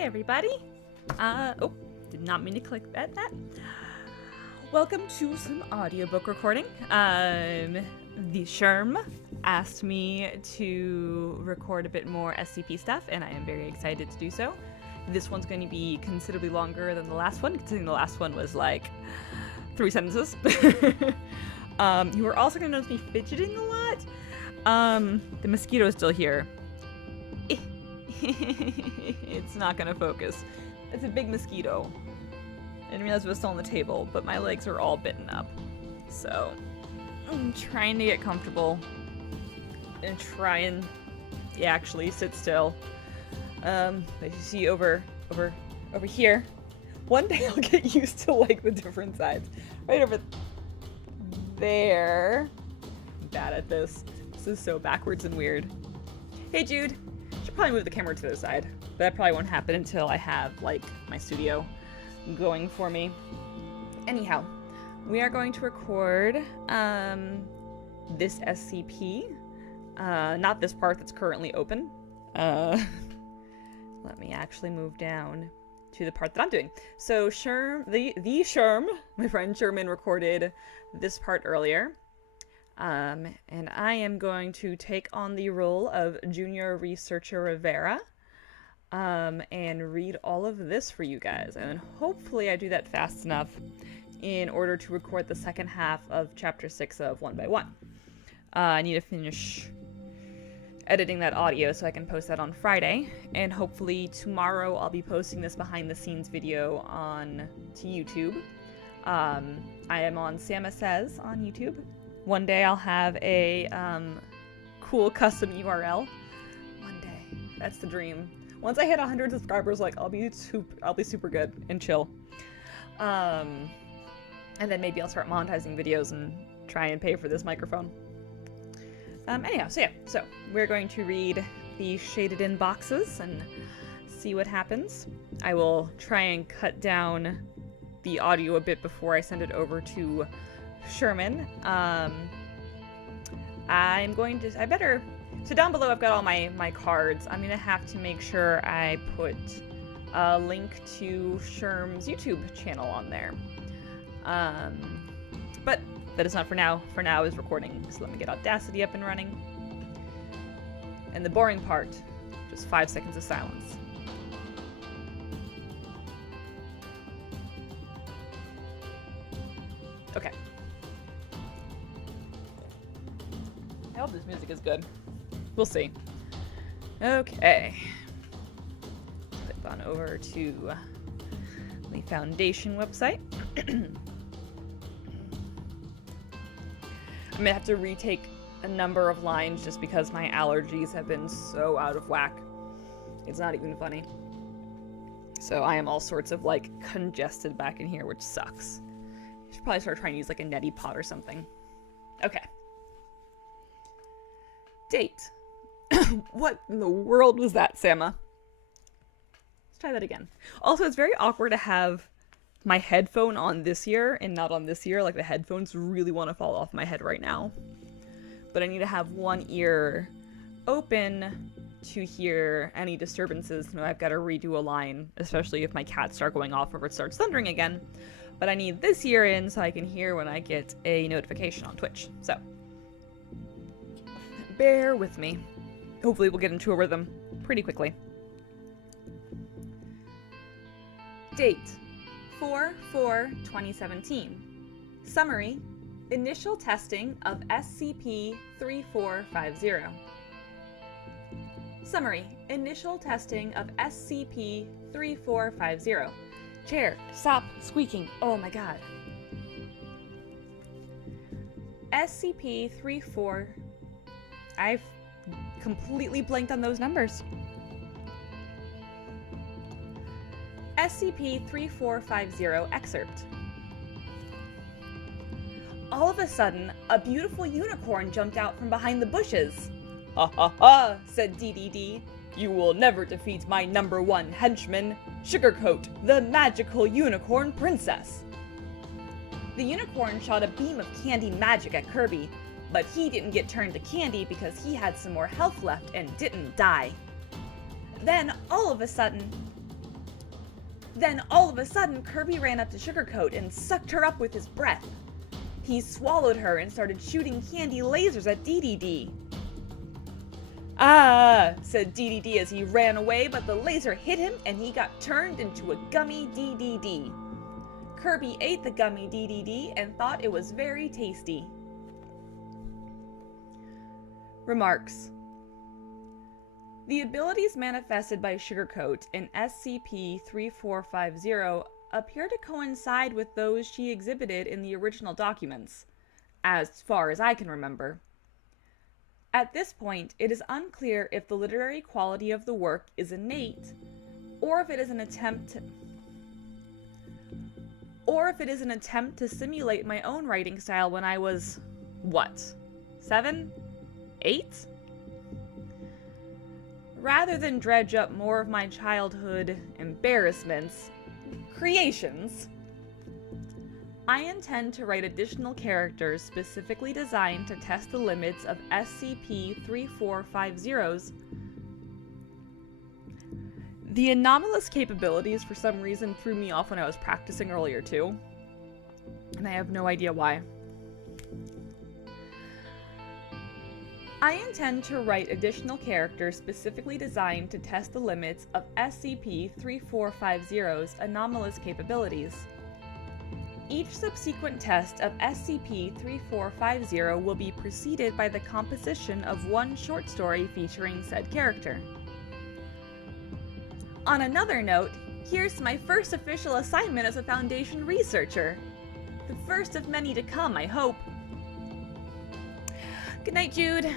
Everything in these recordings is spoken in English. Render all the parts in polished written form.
Hey everybody. Oh, did not mean to click that. Welcome to some audiobook recording. The Sherm asked me to record a bit more SCP stuff, and I am very excited to do so. This one's going to be considerably longer than the last one, considering the last one was like 3 sentences. You are also going to notice me fidgeting a lot. The mosquito is still here. It's not gonna focus. It's a big mosquito. I didn't realize it was still on the table, but my legs are all bitten up. So I'm trying to get comfortable and try and actually sit still. As you see over here, one day I'll get used to like the different sides. Right over there. I'm bad at this. This is so backwards and weird. Hey Jude. Should probably move the camera to the side, but that probably won't happen until I have like my studio going for me. Anyhow, we are going to record this SCP, not this part that's currently open. Let me actually move down to the part that I'm doing. So Sherm, the Sherm, my friend Sherman recorded this part earlier. And I am going to take on the role of Junior Researcher Rivera, and read all of this for you guys. And hopefully I do that fast enough in order to record the second half of Chapter 6 of 1 by 1. I need to finish editing that audio so I can post that on Friday, and hopefully tomorrow I'll be posting this behind the scenes video to YouTube. I am on Samma Says on YouTube. One day I'll have a cool custom URL. One day. That's the dream. Once I hit 100 subscribers, like I'll be super good and chill. And then maybe I'll start monetizing videos and try and pay for this microphone. Anyhow, so we're going to read the shaded in boxes and see what happens. I will try and cut down the audio a bit before I send it over to Sherman. So down below I've got all my cards. I'm gonna have to make sure I put a link to Sherm's YouTube channel on there. But that is not for now. For now is recording. So let me get Audacity up and running. And the boring part, just 5 seconds of silence. Okay. I hope this music is good. We'll see. Okay. Click on over to the Foundation website. I'm gonna have to retake a number of lines just because my allergies have been so out of whack. It's not even funny. So I am all sorts of like congested back in here, which sucks. I should probably start trying to use like a neti pot or something. Okay. Date. What in the world was that, Samma? Let's try that again. Also, it's very awkward to have my headphone on this ear and not on this ear. Like, the headphones really want to fall off my head right now. But I need to have one ear open to hear any disturbances. You know, I've got to redo a line, especially if my cats start going off or it starts thundering again. But I need this ear in so I can hear when I get a notification on Twitch. So, bear with me. Hopefully we'll get into a rhythm pretty quickly. Date: 4/4/2017. Summary: initial testing of SCP-3450. Summary: initial testing of SCP-3450. Chair, stop squeaking. Oh my god. SCP-34... I've completely blanked on those numbers. SCP-3450 excerpt. All of a sudden, a beautiful unicorn jumped out from behind the bushes. "Ha ha ha," said DDD. "You will never defeat my #1 henchman, Sugarcoat, the magical unicorn princess." The unicorn shot a beam of candy magic at Kirby, but he didn't get turned to candy because he had some more health left and didn't die. Then, all of a sudden, Then all of a sudden, Kirby ran up to Sugarcoat and sucked her up with his breath. He swallowed her and started shooting candy lasers at DDD. "Ah," said DDD as he ran away, but the laser hit him and he got turned into a gummy DDD. Kirby ate the gummy DDD and thought it was very tasty. Remarks. The abilities manifested by Sugarcoat in SCP-3450 appear to coincide with those she exhibited in the original documents, as far as I can remember. At this point, it is unclear if the literary quality of the work is innate, or if it is an attempt to simulate my own writing style when I was, 7? 8? Rather than dredge up more of my childhood embarrassments, creations, I intend to write additional characters specifically designed to test the limits of SCP-3450's. The anomalous capabilities for some reason threw me off when I was practicing earlier too, and I have no idea why. I intend to write additional characters specifically designed to test the limits of SCP-3450's anomalous capabilities. Each subsequent test of SCP-3450 will be preceded by the composition of one short story featuring said character. On another note, here's my first official assignment as a Foundation researcher. The first of many to come, I hope. Good night, Jude.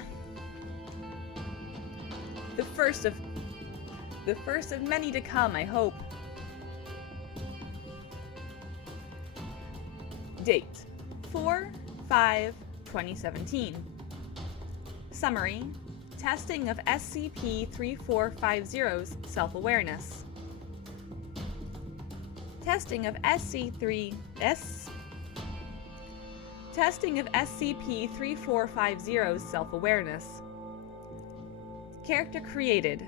The first of many to come, I hope. Date: 4/5/2017. Summary: testing of SCP-3450's self-awareness. Testing of SCP-3450's self-awareness. Character created: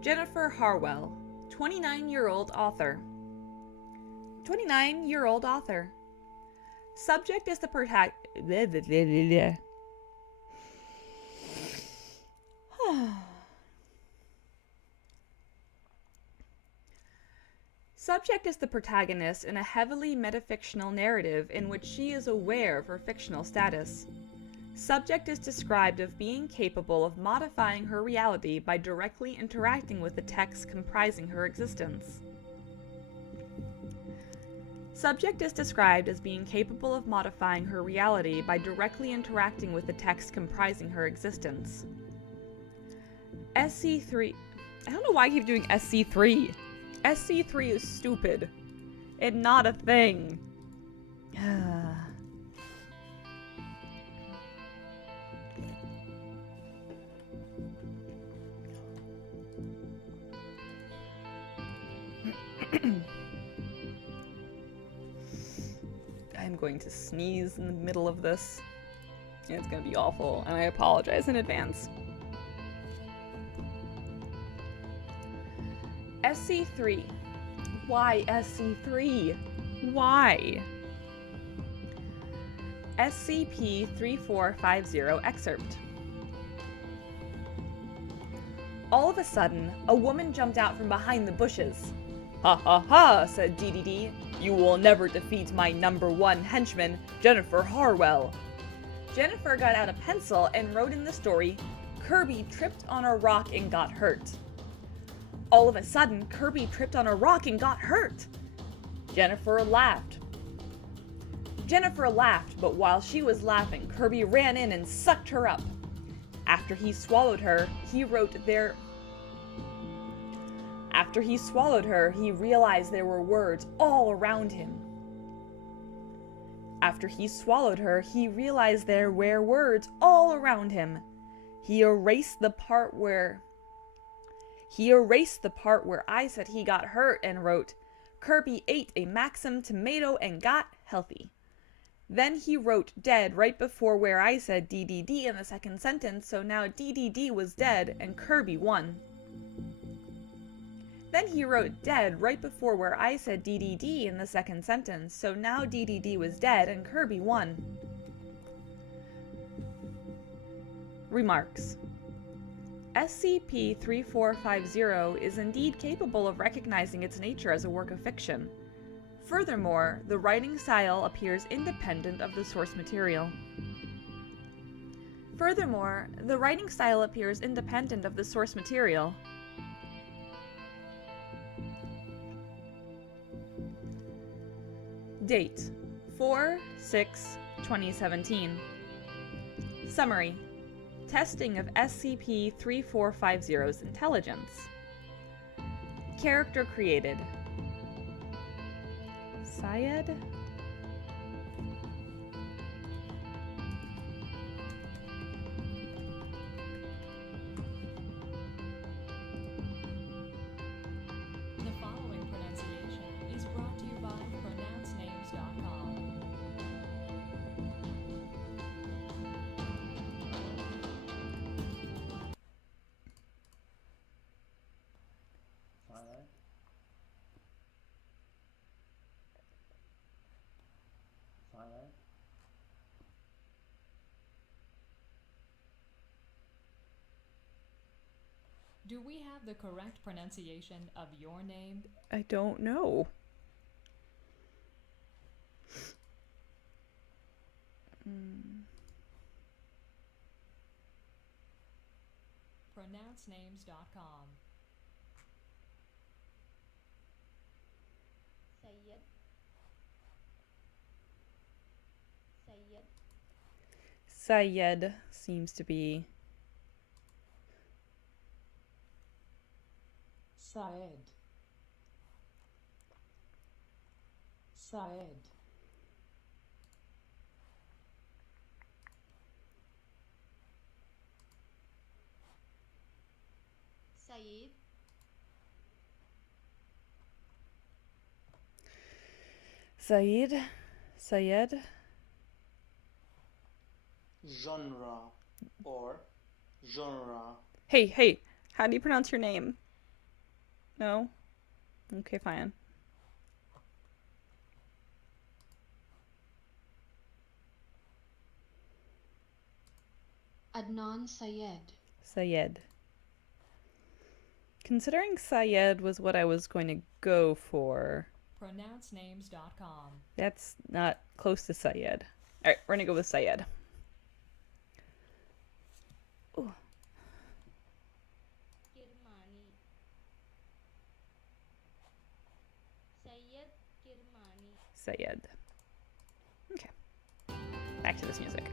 Jennifer Harwell, 29-year-old author. 29-year-old author. Subject is the Subject is the protagonist in a heavily metafictional narrative in which she is aware of her fictional status. Subject is described as being capable of modifying her reality by directly interacting with the text comprising her existence. Subject is described as being capable of modifying her reality by directly interacting with the text comprising her existence. SC3. I don't know why I keep doing SC3. SC3 is stupid and not a thing. I'm going to sneeze in the middle of this. It's going to be awful, and I apologize in advance. SC3. Why SC3? Why? SCP-3450 excerpt. All of a sudden, a woman jumped out from behind the bushes. "Ha ha ha," said DDD. "You will never defeat my #1 henchman, Jennifer Harwell." Jennifer got out a pencil and wrote in the story, "Kirby tripped on a rock and got hurt." All of a sudden, Kirby tripped on a rock and got hurt. Jennifer laughed. But while she was laughing, Kirby ran in and sucked her up. After he swallowed her, he realized there were words all around him. He erased the part where I said he got hurt and wrote, "Kirby ate a Maxim tomato and got healthy." Then he wrote dead right before where I said DDD in the second sentence, so now DDD was dead and Kirby won. Then he wrote dead right before where I said DDD in the second sentence, so now DDD was dead and Kirby won. Remarks. SCP-3450 is indeed capable of recognizing its nature as a work of fiction. Furthermore, the writing style appears independent of the source material. Furthermore, the writing style appears independent of the source material. Date: 4/6/2017. Summary: testing of SCP-3450's intelligence. Character created: Syed? The following pronunciation is brought to you by pronouncenames.com. Do we have the correct pronunciation of your name? I don't know. Pronouncenames.com. Syed. Syed seems to be... Syed. Syed. Syed. Syed? Syed? Genre or genre. Hey, how do you pronounce your name? No? Okay, fine. Adnan Syed. Syed. Considering Syed was what I was going to go for, Pronouncenames.com. that's not close to Syed. Alright, we're gonna go with Syed. Ooh. Kirmani. Syed Kirmani. Syed. Okay. Back to this music.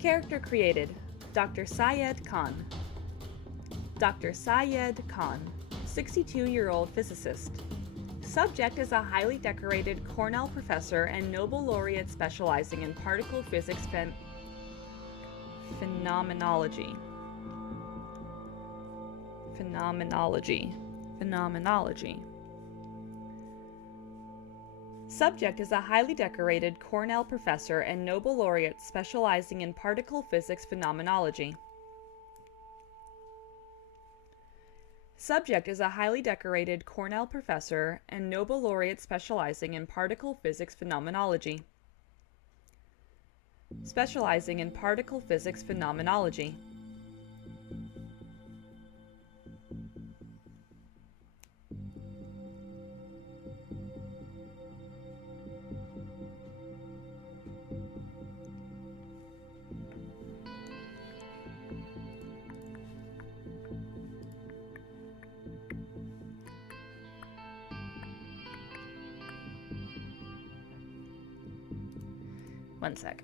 Character created: Dr. Syed Khan. Dr. Syed Khan, 62-year-old physicist. Subject is a highly decorated Cornell professor and Nobel laureate specializing in particle physics phenomenology. Subject is a highly decorated Cornell professor and Nobel laureate specializing in particle physics phenomenology. Subject is a highly decorated Cornell professor and Nobel laureate specializing in particle physics phenomenology. Specializing in particle physics phenomenology. One sec.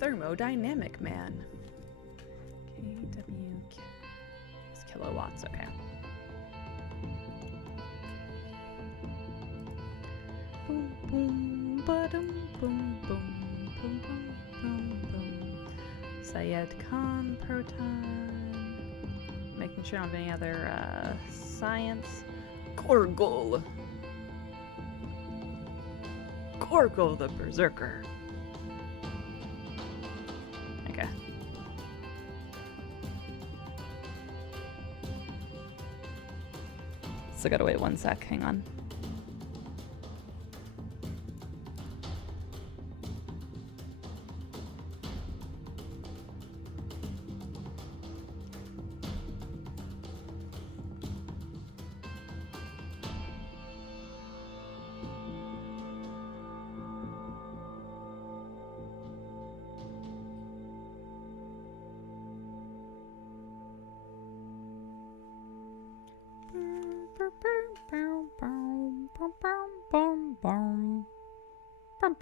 Thermodynamic man. KW. It's kilowatts, okay. Boom, boom, ba-dum, boom, boom, boom, boom, boom, boom. Syed Khan, proton. I'm sure I don't have any other science. Gorgle. Gorgle the Berserker. Okay. Still gotta wait 1 sec. Hang on.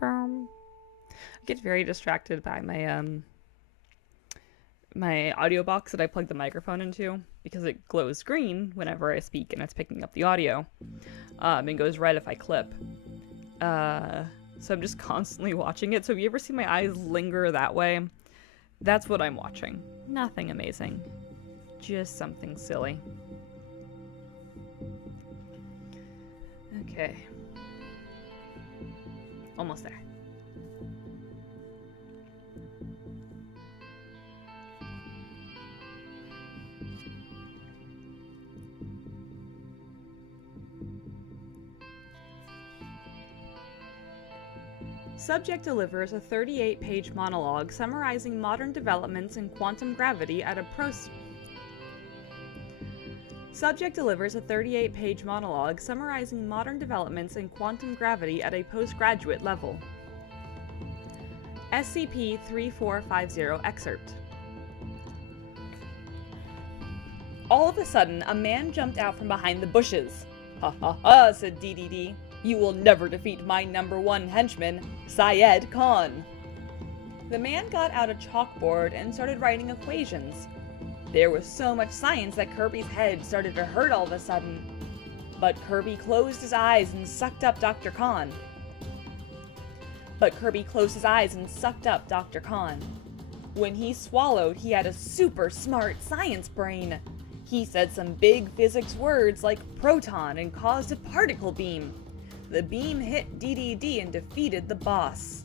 I get very distracted by my audio box that I plug the microphone into because it glows green whenever I speak and it's picking up the audio, and goes red if I clip. So I'm just constantly watching it. So if you ever see my eyes linger that way, that's what I'm watching. Nothing amazing, just something silly. Okay. Almost there. Subject delivers a 38-page monologue summarizing modern developments in quantum gravity at a Subject delivers a 38-page monologue summarizing modern developments in quantum gravity at a postgraduate level. SCP-3450 excerpt. All of a sudden, a man jumped out from behind the bushes. "Ha ha ha," said DDD. "You will never defeat my #1 henchman, Syed Khan." The man got out a chalkboard and started writing equations. There was so much science that Kirby's head started to hurt all of a sudden. But Kirby closed his eyes and sucked up Dr. Khan. When he swallowed, he had a super smart science brain. He said some big physics words like proton and caused a particle beam. The beam hit DDD and defeated the boss.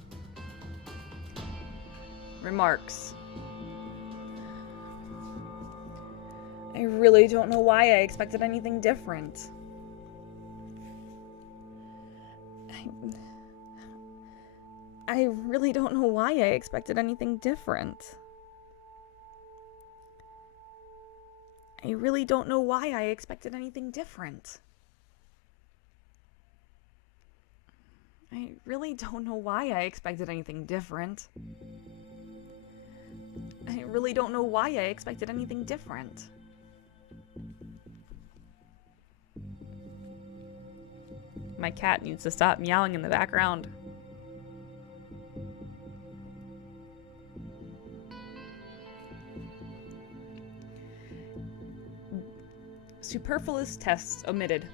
Remarks. I really don't know why I expected anything different. I really don't know why I expected anything different. I really don't know why I expected anything different. I really don't know why I expected anything different. I really don't know why I expected anything different. My cat needs to stop meowing in the background. Superfluous tests omitted.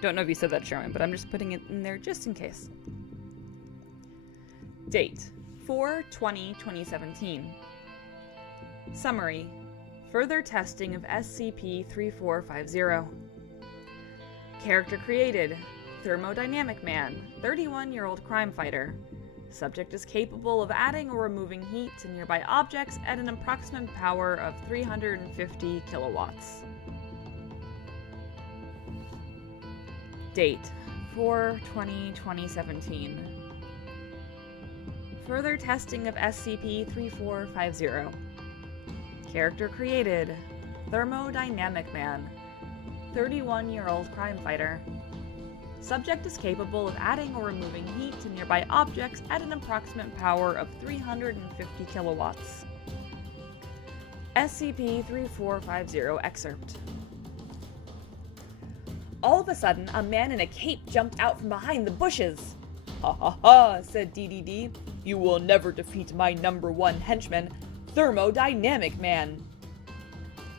Don't know if you said that, Sherman, but I'm just putting it in there just in case. Date: 4/20/2017. Summary: further testing of SCP-3450. Character created: Thermodynamic Man, 31-year-old crime fighter. Subject is capable of adding or removing heat to nearby objects at an approximate power of 350 kilowatts. Date: 4/20/2017. Further testing of SCP-3450. Character created: Thermodynamic Man, 31-year-old crime fighter. Subject is capable of adding or removing heat to nearby objects at an approximate power of 350 kilowatts. SCP-3450 excerpt. All of a sudden, a man in a cape jumped out from behind the bushes. "Ha ha ha," said DDD. "You will never defeat my #1 henchman, Thermodynamic Man."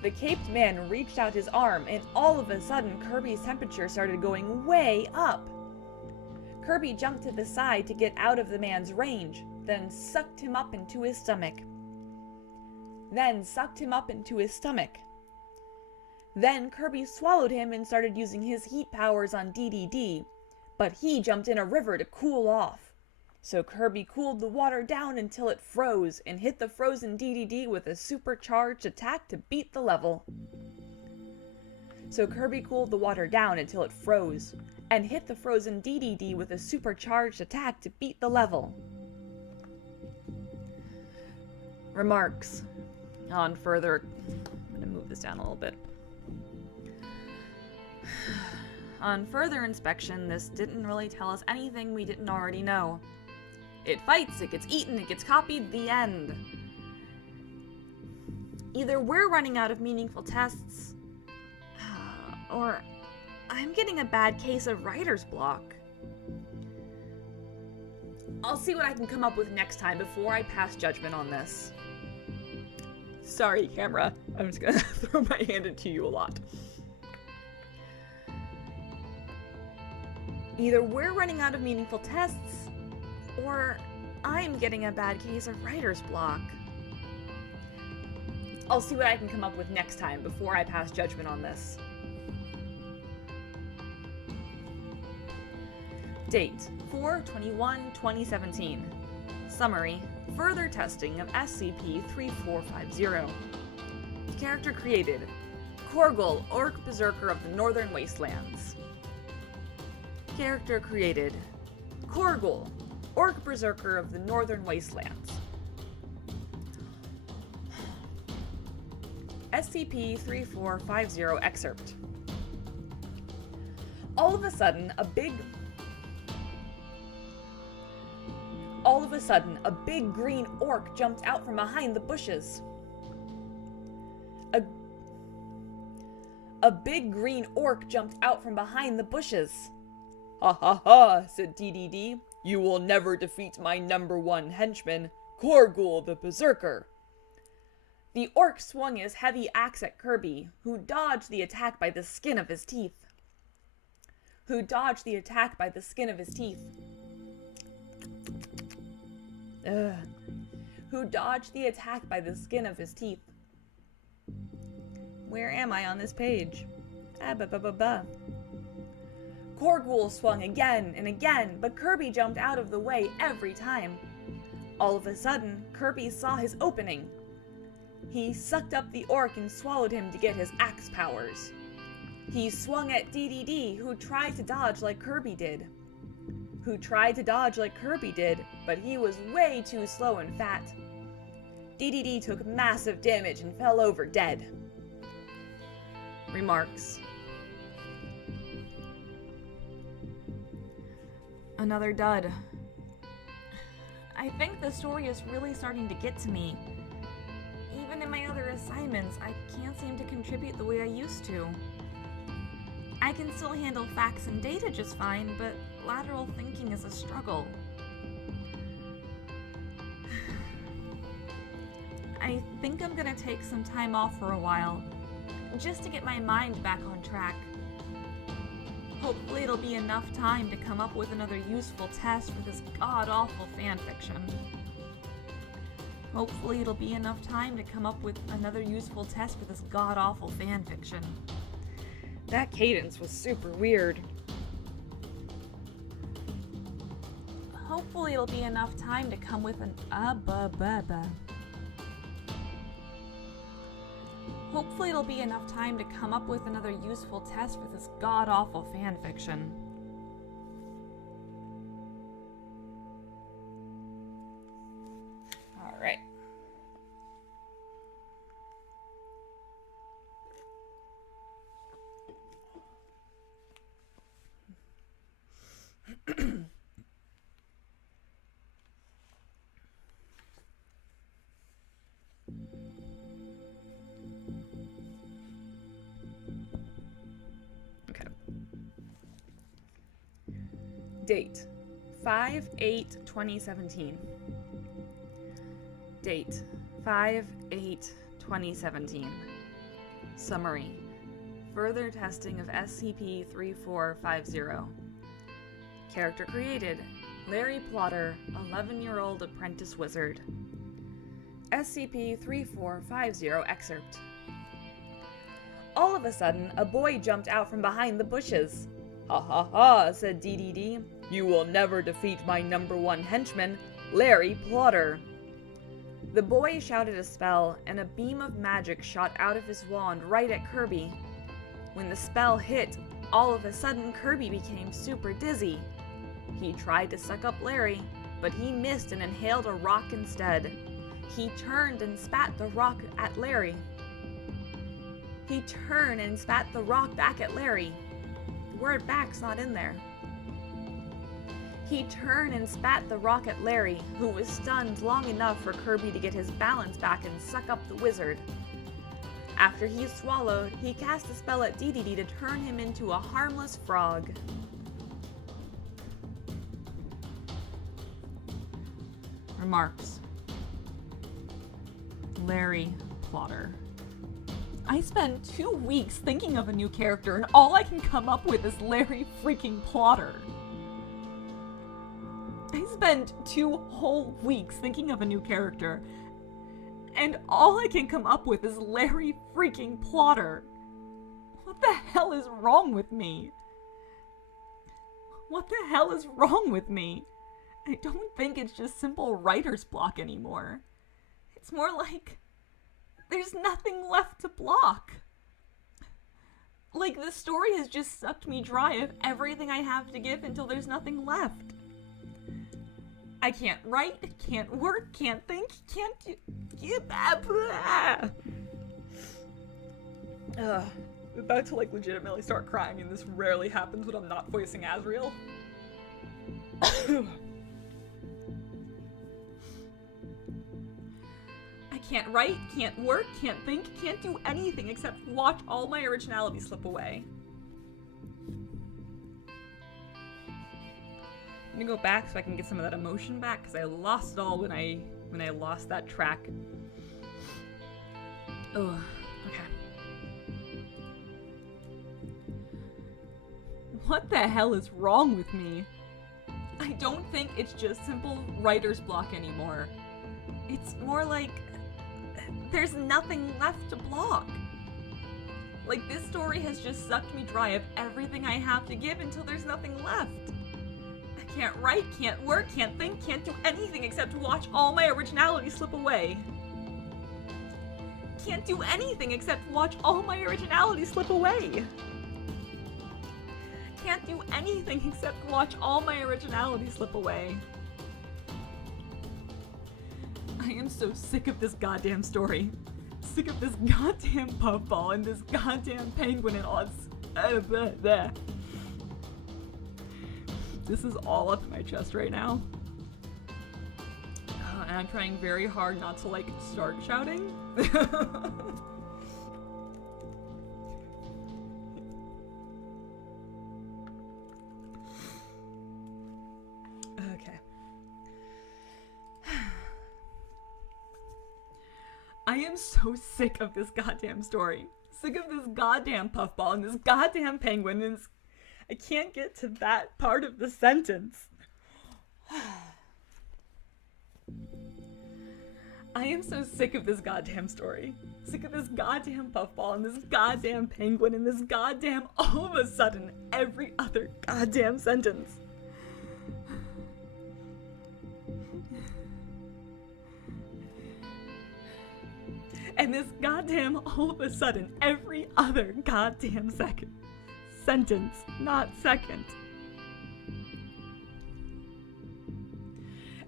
The caped man reached out his arm, and all of a sudden, Kirby's temperature started going way up. Kirby jumped to the side to get out of the man's range, then sucked him up into his stomach. then sucked him up into his stomach. Then Kirby swallowed him and started using his heat powers on DDD, but he jumped in a river to cool off. So Kirby cooled the water down until it froze and hit the frozen DDD with a supercharged attack to beat the level. So Kirby cooled the water down until it froze and hit the frozen DDD with a supercharged attack to beat the level. Remarks. On further... I'm going to move this down a little bit. On further inspection, this didn't really tell us anything we didn't already know. It fights, it gets eaten, it gets copied, the end. Either we're running out of meaningful tests, or I'm getting a bad case of writer's block. I'll see what I can come up with next time before I pass judgment on this. Sorry, camera. I'm just gonna throw my hand into you a lot. Either we're running out of meaningful tests, or I'm getting a bad case of writer's block. I'll see what I can come up with next time before I pass judgment on this. Date: 4/21/2017. Summary: further testing of SCP-3450. Character created: Korgul, Orc Berserker of the Northern Wastelands. Character created: Korgul, Orc Berserker of the Northern Wastelands. SCP-3450 excerpt. All of a sudden, a big green orc jumped out from behind the bushes. A big green orc jumped out from behind the bushes. Ha ha ha, said DDD. You will never defeat my #1 henchman, Korgul the Berserker. The orc swung his heavy axe at Kirby, who dodged the attack by the skin of his teeth. Who dodged the attack by the skin of his teeth. Where am I on this page? Korgul swung again and again, but Kirby jumped out of the way every time. All of a sudden, Kirby saw his opening. He sucked up the orc and swallowed him to get his axe powers. He swung at DDD, who tried to dodge like Kirby did. But he was way too slow and fat. DDD took massive damage and fell over dead. Remarks. Another dud. I think the story is really starting to get to me. Even in my other assignments, I can't seem to contribute the way I used to. I can still handle facts and data just fine, but lateral thinking is a struggle. I think I'm gonna take some time off for a while, just to get my mind back on track. Hopefully it'll be enough time to come up with another useful test for this god-awful fanfiction. That cadence was super weird. Hopefully it'll be enough time to come with an Hopefully it'll be enough time to come up with another useful test for this god-awful fanfiction. Alright. Date: 5/8/2017. Date: 5/8/2017. Summary: further testing of SCP-3450. Character created: Larry Plotter, 11-year-old apprentice wizard. SCP-3450 excerpt. All of a sudden, a boy jumped out from behind the bushes. "Ha ha ha," said DDD. "You will never defeat my #1 henchman, Larry Plotter." The boy shouted a spell, and a beam of magic shot out of his wand right at Kirby. When the spell hit, all of a sudden Kirby became super dizzy. He tried to suck up Larry, but he missed and inhaled a rock instead. He turned and spat the rock at Larry. He turned and spat the rock back at Larry. The word back's not in there. He turned and spat the rock at Larry, who was stunned long enough for Kirby to get his balance back and suck up the wizard. After he swallowed, he cast a spell at DDD to turn him into a harmless frog. Remarks. Larry Plotter. I spent 2 weeks thinking of a new character, and all I can come up with is Larry freaking Plotter. I spent 2 whole weeks thinking of a new character, and all I can come up with is Larry freaking Plotter. What the hell is wrong with me? What the hell is wrong with me? I don't think it's just simple writer's block anymore. It's more like there's nothing left to block. Like, the story has just sucked me dry of everything I have to give until there's nothing left. I can't write, can't work, can't think, can't do... I'm about to, like, legitimately start crying, and this rarely happens when I'm not voicing Asriel. I can't write, can't work, can't think, can't do anything except watch all my originality slip away. I'm gonna go back so I can get some of that emotion back, because I lost it all when I lost that track. Ugh, okay. What the hell is wrong with me? I don't think it's just simple writer's block anymore. It's more like there's nothing left to block. Like, this story has just sucked me dry of everything I have to give until there's nothing left. I can't write, can't work, can't think, can't do anything except watch all my originality slip away. Can't do anything except watch all my originality slip away. Can't do anything except watch all my originality slip away. I am so sick of this goddamn story. Sick of this goddamn puffball and this goddamn penguin and all this. This is all up my chest right now. And I'm trying very hard not to, like, start shouting. Okay. I am so sick of this goddamn story. Sick of this goddamn puffball and this goddamn penguin and this... I can't get to that part of the sentence. I am so sick of this goddamn story. Sick of this goddamn puffball and this goddamn penguin and this goddamn all of a sudden every other goddamn sentence. And this goddamn all of a sudden every other goddamn sentence, not second.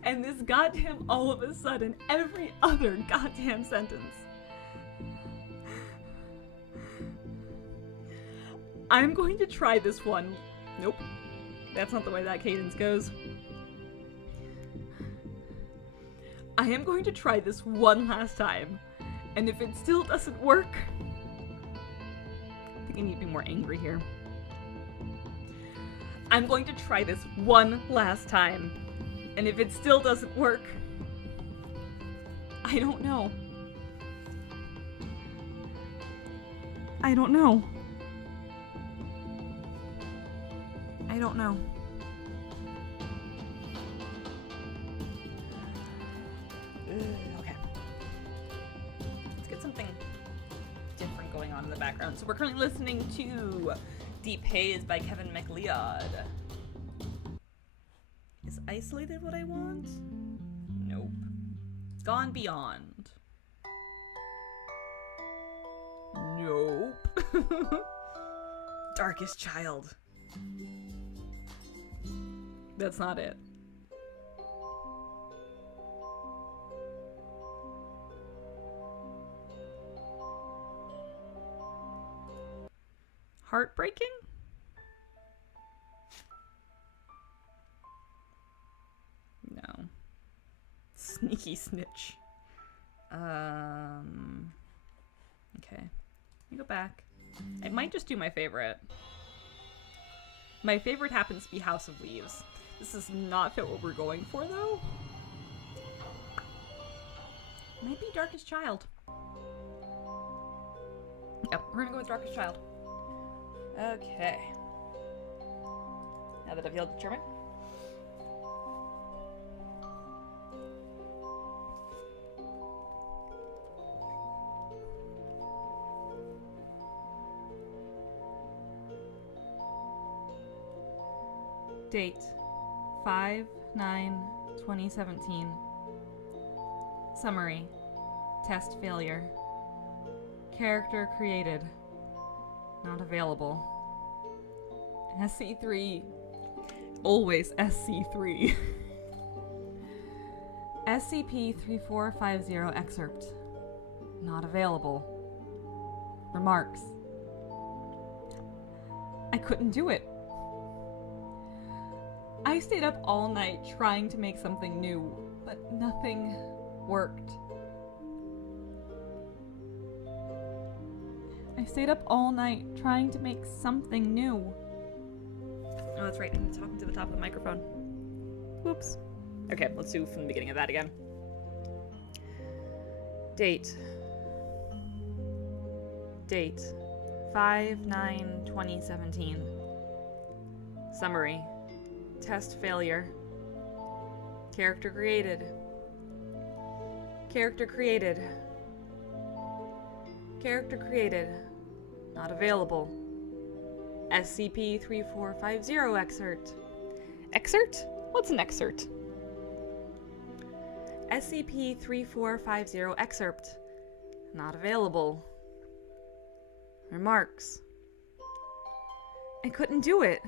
And this goddamn all of a sudden every other goddamn sentence. I'm going to try this one. Nope. That's not the way that cadence goes. I am going to try this one last time. And if it still doesn't work... I think I need to be more angry here. I'm going to try this one last time. And if it still doesn't work... I don't know. I don't know. I don't know. Okay. the background. So we're currently listening to Deep Haze by Kevin MacLeod. Is Isolated what I want? Nope. Gone Beyond. Nope. Darkest Child. That's not it. Heartbreaking? No. Sneaky Snitch. Okay. Let me go back. I might just do my favorite. My favorite happens to be House of Leaves. This does not fit what we're going for, though. Might be Darkest Child. Yep, we're gonna go with Darkest Child. Okay. Now that I've yelled at German. Date 5/9/2017. Summary. Test failure. Character created. Not available. SC3. Always SC3. SCP-3450 excerpt. Not available. Remarks. I couldn't do it. I stayed up all night trying to make something new, but nothing worked. I stayed up all night trying to make something new. Oh, that's right. I'm talking to the top of the microphone. Whoops. Okay, let's do from the beginning of that again. Date 5/9/2017. Summary. Test failure. Character created. Character created. Character created. Not available. SCP-3450 excerpt. Excerpt? What's an excerpt? SCP-3450 excerpt. Not available. Remarks. I couldn't do it.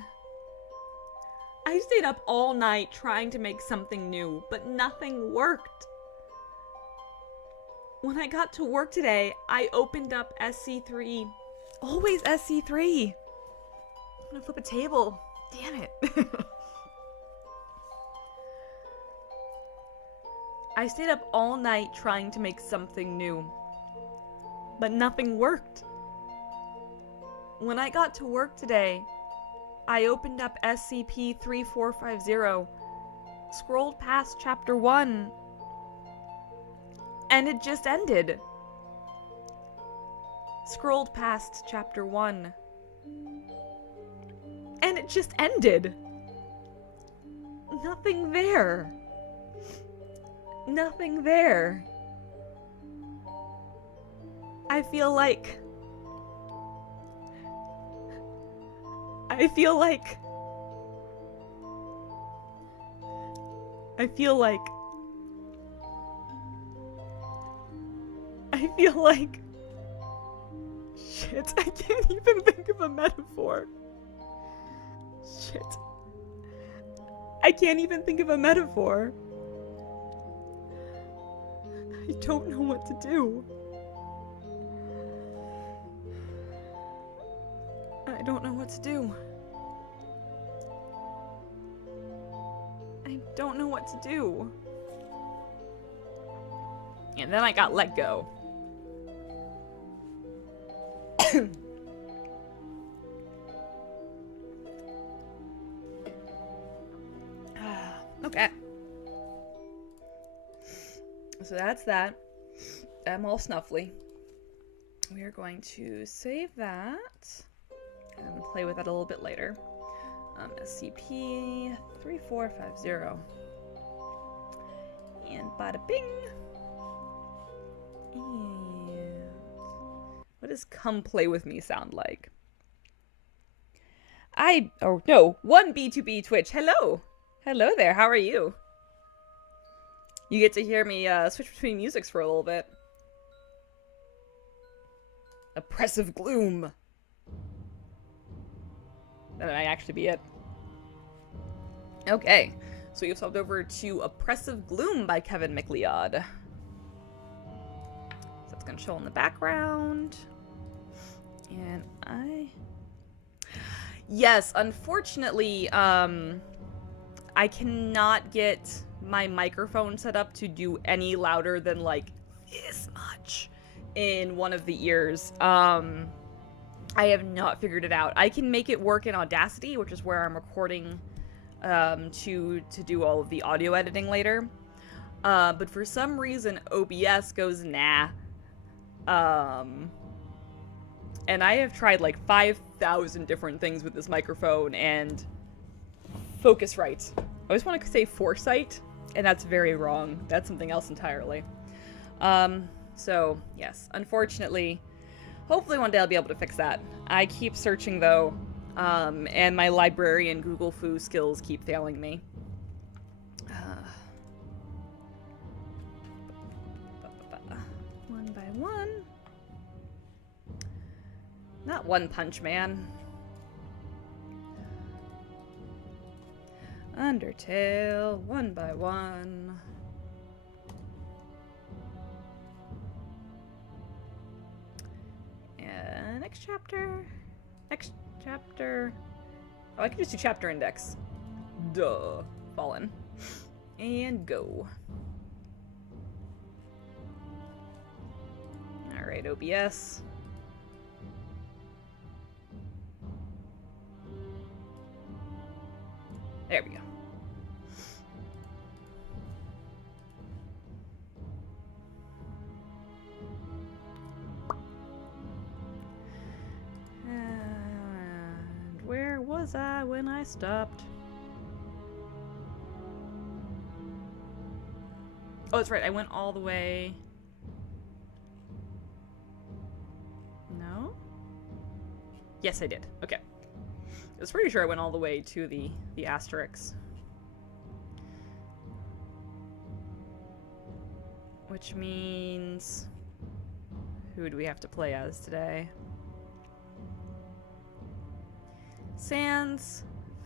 I stayed up all night trying to make something new, but nothing worked. When I got to work today, I opened up SC3. Always SC3. I'm gonna flip a table. Damn it. I stayed up all night trying to make something new, but nothing worked. When I got to work today, I opened up SCP-3450, scrolled past Chapter 1, and it just ended. Scrolled past Chapter 1, and it just ended. Nothing there. Nothing there. I feel like I feel like shit, I can't even think of a metaphor. Shit. I can't even think of a metaphor. I don't know what to do. I don't know what to do. I don't know what to do. And then I got let go. Okay. So that's that. I'm all snuffly. We are going to save that and play with that a little bit later. SCP-3450. And bada bing. And What does come play with me sound like? Oh no, 1B2B Twitch. Hello. Hello there. How are you? You get to hear me switch between musics for a little bit. Oppressive Gloom. That might actually be it. Okay, so you've subbed over to Oppressive Gloom by Kevin McLeod. So that's gonna show in the background. And yes, unfortunately, I cannot get my microphone set up to do any louder than like this much in one of the ears. I have not figured it out. I can make it work in Audacity, which is where I'm recording to do all of the audio editing later. But for some reason, OBS goes nah. And I have tried like 5,000 different things with this microphone, and Focusrite. I always want to say Foresight, and that's very wrong. That's something else entirely. So, yes, unfortunately, hopefully one day I'll be able to fix that. I keep searching, though, and my librarian Google Foo skills keep failing me. One by one. Not One Punch Man. Undertale, one by one. Next chapter. Next chapter. Oh, I can just do chapter index. Duh. Fallen. And go. Alright, OBS. There we go. And where was I when I stopped? Oh, that's right. I went all the way. No? Yes, I did. Okay. I was pretty sure I went all the way to the Asterix. Which means... who do we have to play as today? Sans,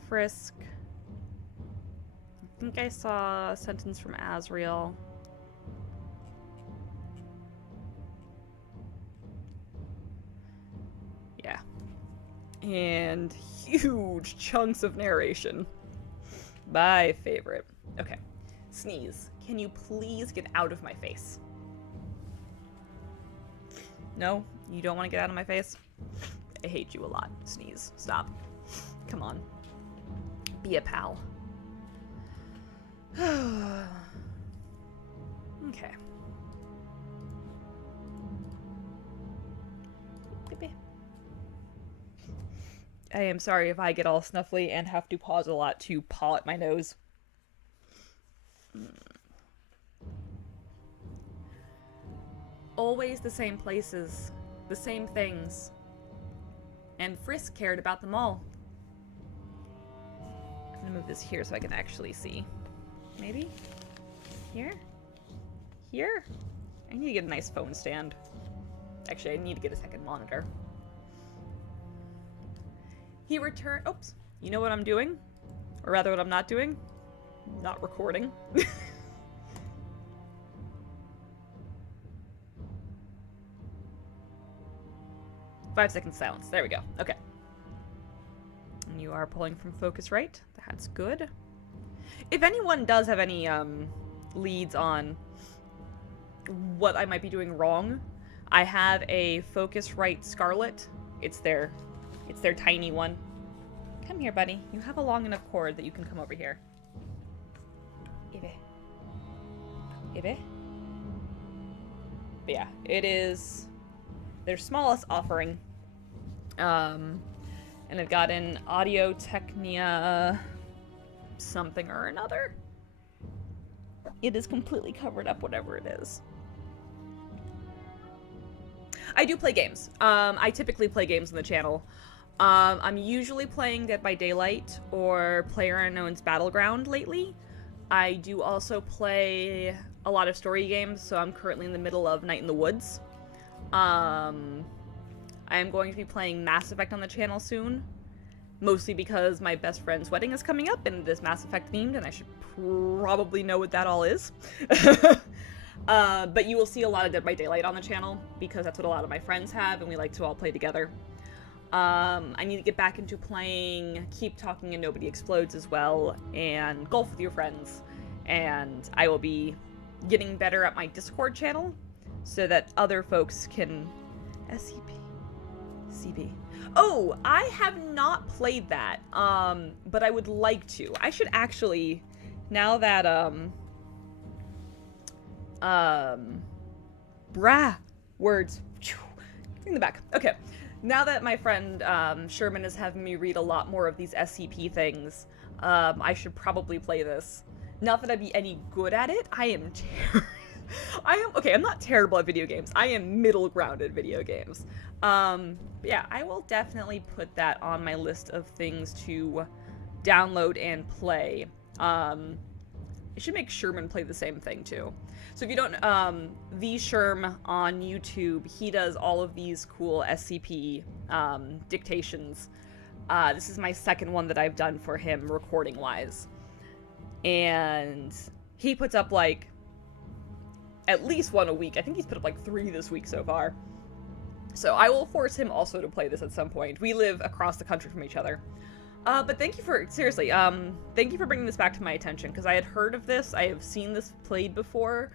Frisk. I think I saw a sentence from Asriel. Yeah. And huge chunks of narration. My favorite. Okay. Sneeze. Can you please get out of my face? No? You don't want to get out of my face? I hate you a lot. Sneeze. Stop. Come on. Be a pal. Okay. I am sorry if I get all snuffly and have to pause a lot to paw at my nose. Always the same places, the same things. And Frisk cared about them all. I'm gonna move this here so I can actually see. Maybe? Here? Here? I need to get a nice phone stand. Actually, I need to get a second monitor. He returned. Oops. You know what I'm doing? Or rather, what I'm not doing? Not recording. 5 seconds silence. There we go. Okay. And you are pulling from Focusrite. That's good. If anyone does have any leads on what I might be doing wrong, I have a Focusrite Scarlet. It's their tiny one. Come here, buddy. You have a long enough cord that you can come over here. Ibe. Ibe? But yeah, it is their smallest offering. And I've got an Audio Technia something or another. It is completely covered up, whatever it is. I do play games. I typically play games on the channel. I'm usually playing Dead by Daylight or PlayerUnknown's Battleground lately. I do also play a lot of story games, so I'm currently in the middle of Night in the Woods. I am going to be playing Mass Effect on the channel soon, mostly because my best friend's wedding is coming up and it is Mass Effect themed, and I should probably know what that all is. But you will see a lot of Dead by Daylight on the channel, because that's what a lot of my friends have, and we like to all play together. I need to get back into playing Keep Talking and Nobody Explodes as well, and Golf with Your Friends. And I will be getting better at my Discord channel, so that other folks can... SCP. CB. Oh, I have not played that, but I would like to. I should actually, now that, words. Bring them back. Okay. Now that my friend, Sherman is having me read a lot more of these SCP things, I should probably play this. Not that I'd be any good at it. Okay, I'm not terrible at video games. I am middle ground at video games. Yeah, I will definitely put that on my list of things to download and play. I should make Sherman play the same thing too. So if you don't, the Sherm on YouTube, he does all of these cool SCP dictations. This is my second one that I've done for him recording-wise. And he puts up like at least one a week. I think he's put up like 3 this week so far. So I will force him also to play this at some point. We live across the country from each other. But thank you for, seriously, thank you for bringing this back to my attention, because I had heard of this, I have seen this played before,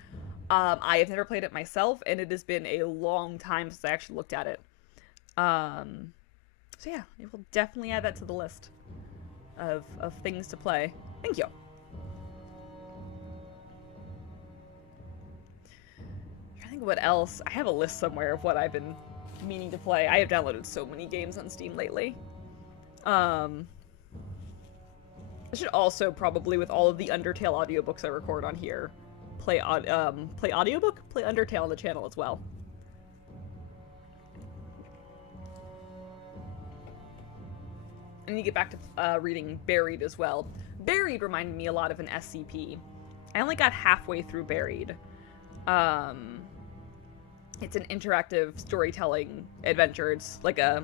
I have never played it myself, and it has been a long time since I actually looked at it. So yeah, I will definitely add that to the list of things to play. Thank you. I think what else, I have a list somewhere of what I've been meaning to play. I have downloaded so many games on Steam lately. I should also probably, with all of the Undertale audiobooks I record on here, play audiobook? Play Undertale on the channel as well. I need to get back to reading Buried as well. Buried reminded me a lot of an SCP. I only got halfway through Buried. It's an interactive storytelling adventure. It's like a...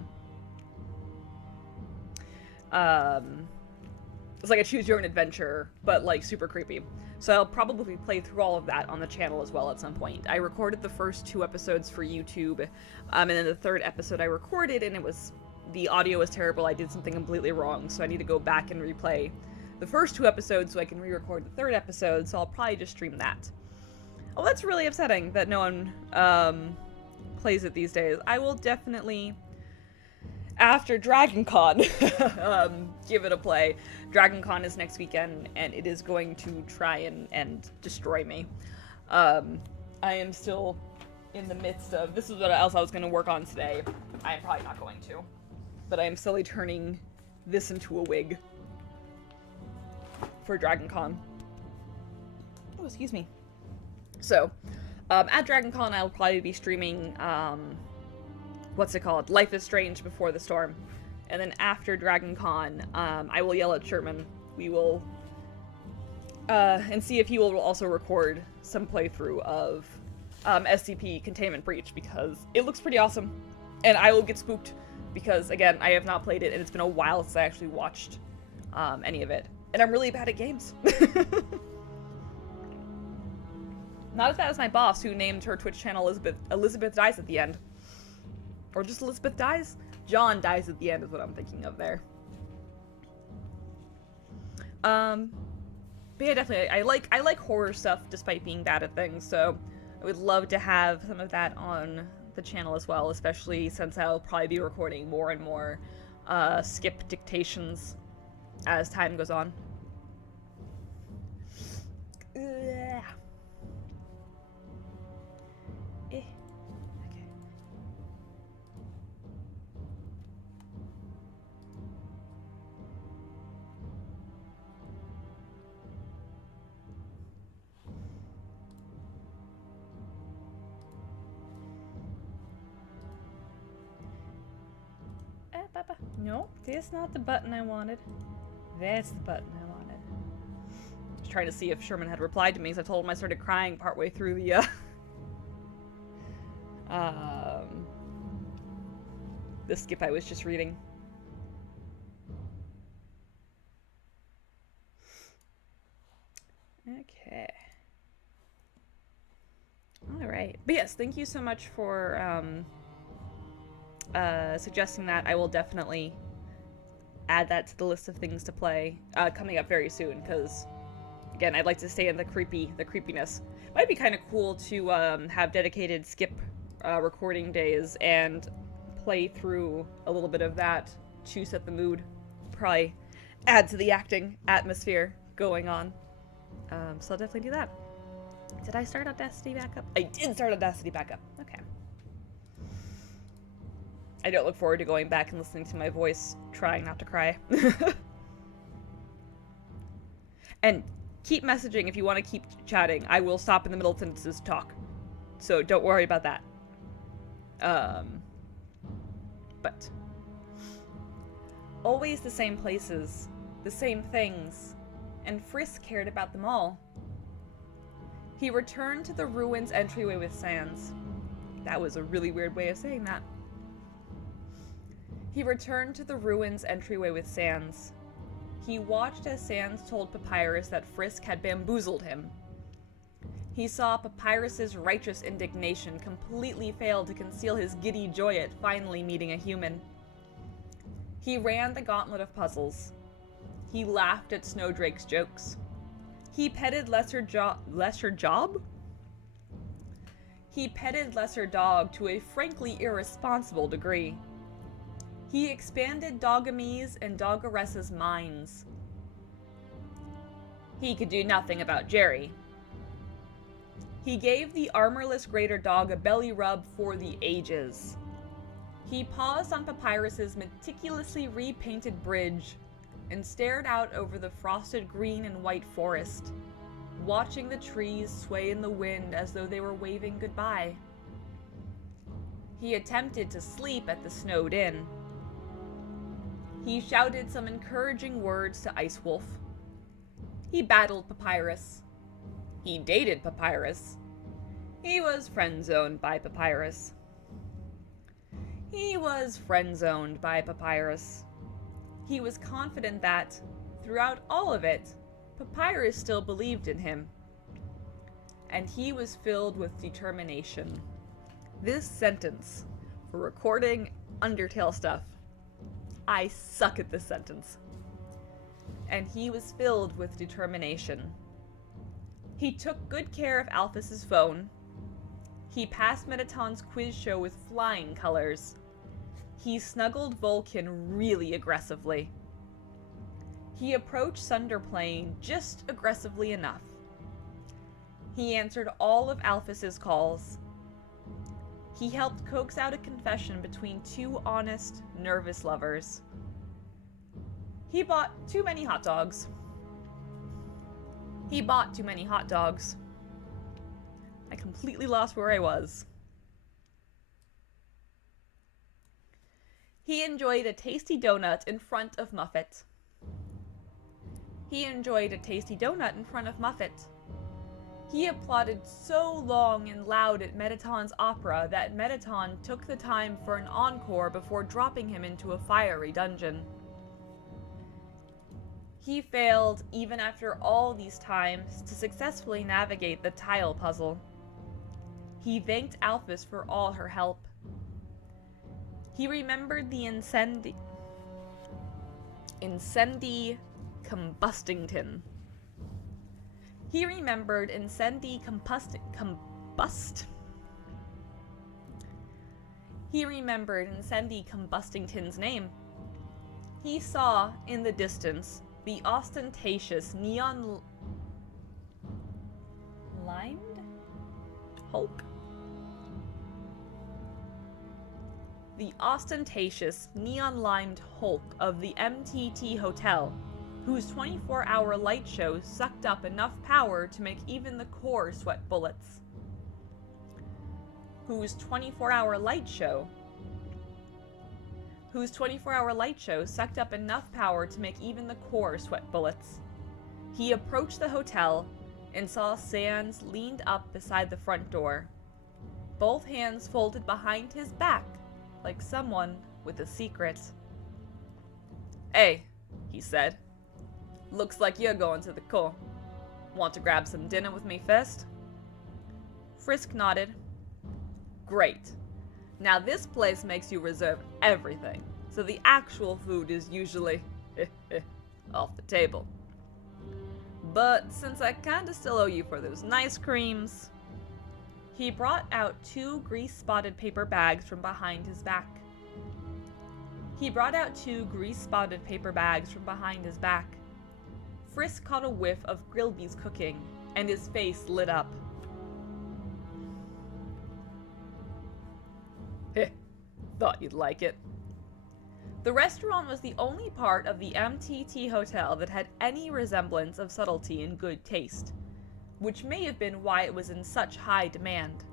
it's like a choose your own adventure, but like super creepy. So I'll probably play through all of that on the channel as well at some point. I recorded the first 2 episodes for YouTube, and then the 3rd episode I recorded, and the audio was terrible. I did something completely wrong, so I need to go back and replay the first 2 episodes so I can re-record the 3rd episode, so I'll probably just stream that. Oh, that's really upsetting that no one plays it these days. I will definitely, after DragonCon, give it a play. DragonCon is next weekend, and it is going to try and destroy me. I am still in the midst of, this is what else I was going to work on today. I am probably not going to. But I am slowly turning this into a wig for DragonCon. Oh, excuse me. So, at DragonCon, I'll probably be streaming, what's it called? Life is Strange Before the Storm. And then after DragonCon, I will yell at Sherman. We will, and see if he will also record some playthrough of, SCP Containment Breach, because it looks pretty awesome. And I will get spooked, because, again, I have not played it, and it's been a while since I actually watched, any of it. And I'm really bad at games. Not as bad as my boss, who named her Twitch channel Elizabeth Dies at the End. Or just Elizabeth Dies? John Dies at the End is what I'm thinking of there. But yeah, definitely, I like horror stuff despite being bad at things, so I would love to have some of that on the channel as well, especially since I'll probably be recording more and more skip dictations as time goes on. Ugh. Okay. Nope, that's not the button I wanted. That's the button I wanted. I was trying to see if Sherman had replied to me, so I told him I started crying partway through the, the skip I was just reading. Okay. Alright. But yes, thank you so much for suggesting that. I will definitely add that to the list of things to play coming up very soon, because again, I'd like to stay in the creepiness. Might be kind of cool to have dedicated skip recording days and play through a little bit of that to set the mood. Probably add to the acting atmosphere going on. So I'll definitely do that. Did I start Audacity back up? I did start Audacity back up. Okay. I don't look forward to going back and listening to my voice trying not to cry. And keep messaging if you want to keep chatting. I will stop in the middle of sentences to talk. So don't worry about that. But always the same places, the same things, and Frisk cared about them all. He returned to the ruins entryway with Sans. That was a really weird way of saying that. He returned to the ruins entryway with Sans. He watched as Sans told Papyrus that Frisk had bamboozled him. He saw Papyrus's righteous indignation completely fail to conceal his giddy joy at finally meeting a human. He ran the gauntlet of puzzles. He laughed at Snowdrake's jokes. He petted Lesser Job? He petted Lesser Dog to a frankly irresponsible degree. He expanded Dogame's and Dogaressa's minds. He could do nothing about Jerry. He gave the armorless greater dog a belly rub for the ages. He paused on Papyrus's meticulously repainted bridge and stared out over the frosted green and white forest, watching the trees sway in the wind as though they were waving goodbye. He attempted to sleep at the snowed inn. He shouted some encouraging words to Ice Wolf. He battled Papyrus. He dated Papyrus. He was friend-zoned by Papyrus. He was friend-zoned by Papyrus. He was confident that, throughout all of it, Papyrus still believed in him. And he was filled with determination. This sentence, for recording Undertale stuff, I suck at this sentence. And he was filled with determination. He took good care of Alphys's phone. He passed Metaton's quiz show with flying colors. He snuggled Vulcan really aggressively. He approached Sunderplane just aggressively enough. He answered all of Alphys's calls. He helped coax out a confession between two honest, nervous lovers. He bought too many hot dogs. He bought too many hot dogs. I completely lost where I was. He enjoyed a tasty donut in front of Muffet. He enjoyed a tasty donut in front of Muffet. He applauded so long and loud at Metaton's opera that Metaton took the time for an encore before dropping him into a fiery dungeon. He failed, even after all these times, to successfully navigate the tile puzzle. He thanked Alphys for all her help. He remembered the Incendi Combustington. He remembered He remembered Incendi Combustington's name. He saw, in the distance, the ostentatious neon limed Hulk? The ostentatious neon-limed hulk of the MTT Hotel, whose 24-hour light show sucked up enough power to make even the core sweat bullets. Whose 24-hour light show whose 24-hour light show sucked up enough power to make even the core sweat bullets. He approached the hotel and saw Sans leaned up beside the front door, both hands folded behind his back like someone with a secret. "Hey," he said. "Looks like you're going to the core. Want to grab some dinner with me first?" Frisk nodded. "Great. Now this place makes you reserve everything, so the actual food is usually off the table. But since I kinda still owe you for those nice creams..." He brought out 2 grease-spotted paper bags from behind his back. Frisk caught a whiff of Grilby's cooking, and his face lit up. Thought you'd like it. The restaurant was the only part of the MTT hotel that had any resemblance of subtlety and good taste, which may have been why it was in such high demand.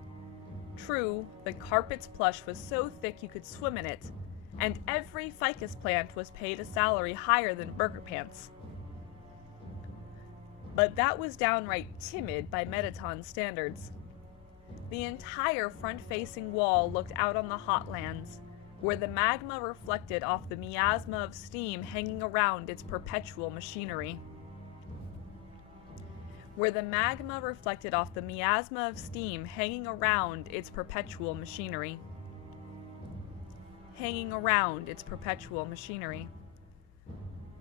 True, the carpet's plush was so thick you could swim in it, and every ficus plant was paid a salary higher than Burger Pants. But that was downright timid by Metaton standards. The entire front-facing wall looked out on the hotlands, where the magma reflected off the miasma of steam hanging around its perpetual machinery.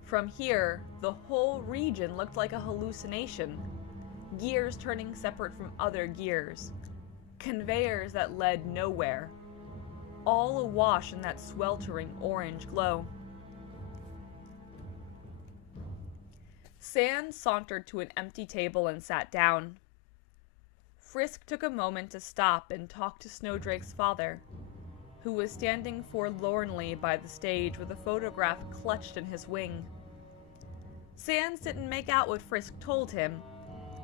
From here, the whole region looked like a hallucination. Gears turning separate from other gears. Conveyors that led nowhere. All awash in that sweltering orange glow. Sans sauntered to an empty table and sat down. Frisk took a moment to stop and talk to Snowdrake's father, who was standing forlornly by the stage with a photograph clutched in his wing. Sans didn't make out what Frisk told him,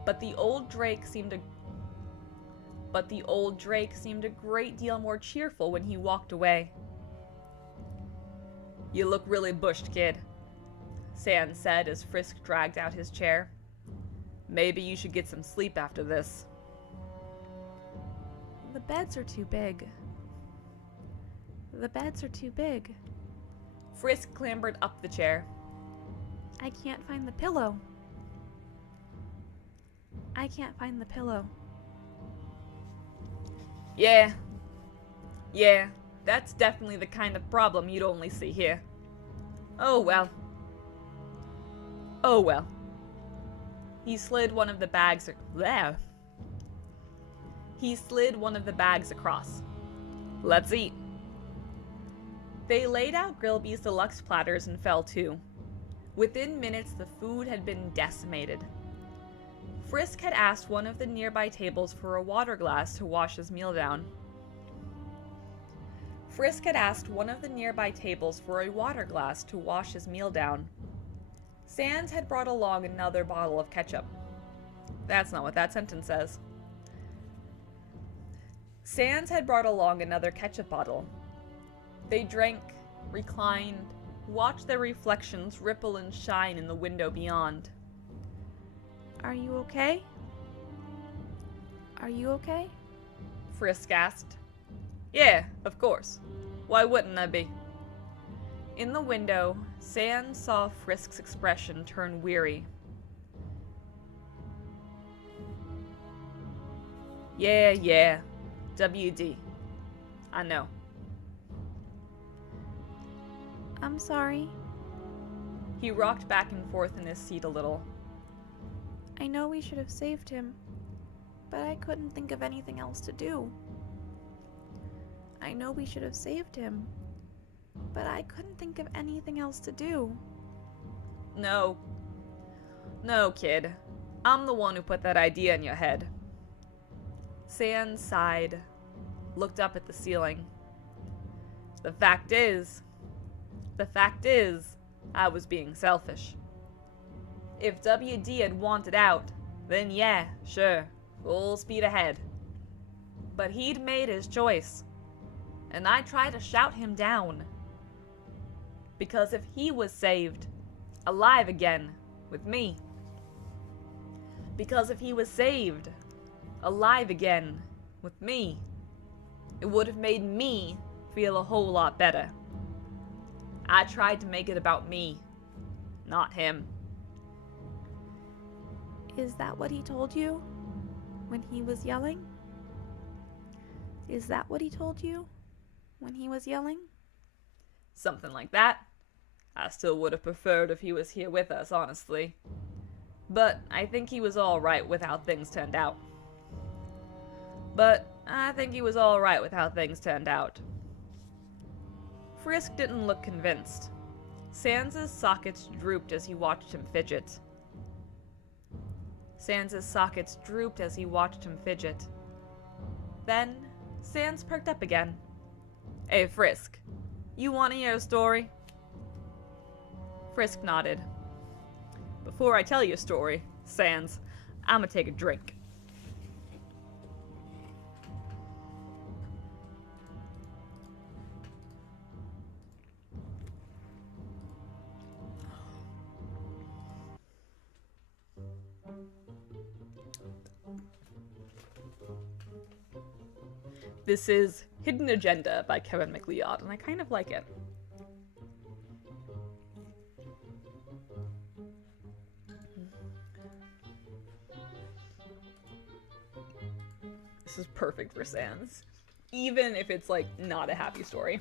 but the old Drake seemed a great deal more cheerful when he walked away. "You look really bushed, kid," Sans said as Frisk dragged out his chair. "Maybe you should get some sleep after this." "The beds are too big. Frisk clambered up the chair. I can't find the pillow. Yeah, that's definitely the kind of problem you'd only see here. Oh well. He slid one of the bags across. "Let's eat." They laid out Grilby's deluxe platters and fell to. Within minutes, the food had been decimated. Frisk had asked one of the nearby tables for a water glass to wash his meal down. Sans had brought along another bottle of ketchup. That's not what that sentence says. Sans had brought along another ketchup bottle. They drank, reclined, watched their reflections ripple and shine in the window beyond. Are you okay? Frisk asked. "Yeah, of course. Why wouldn't I be?" In the window, Sans saw Frisk's expression turn weary. Yeah, WD. I know." "I'm sorry." He rocked back and forth in his seat a little. "I know we should have saved him, but I couldn't think of anything else to do." No, kid. I'm the one who put that idea in your head." Sans sighed, looked up at the ceiling. The fact is, I was being selfish. If WD had wanted out, then yeah, sure, full speed ahead. But he'd made his choice, and I tried to shout him down. Because if he was saved, alive again, with me. Because if he was saved, alive again, with me, it would have made me feel a whole lot better. I tried to make it about me, not him. Is that what he told you when he was yelling? Is that what he told you when he was yelling? Something like that. I still would have preferred if he was here with us, honestly. But I think he was alright with how things turned out. Frisk didn't look convinced. Sans' sockets drooped as he watched him fidget. Then, Sans perked up again. Hey, Frisk, you want to hear a story? Frisk nodded. Before I tell you a story, Sans, I'm gonna take a drink. This is Hidden Agenda by Kevin MacLeod, and I kind of like it. This is perfect for Sans, even if it's, like, not a happy story.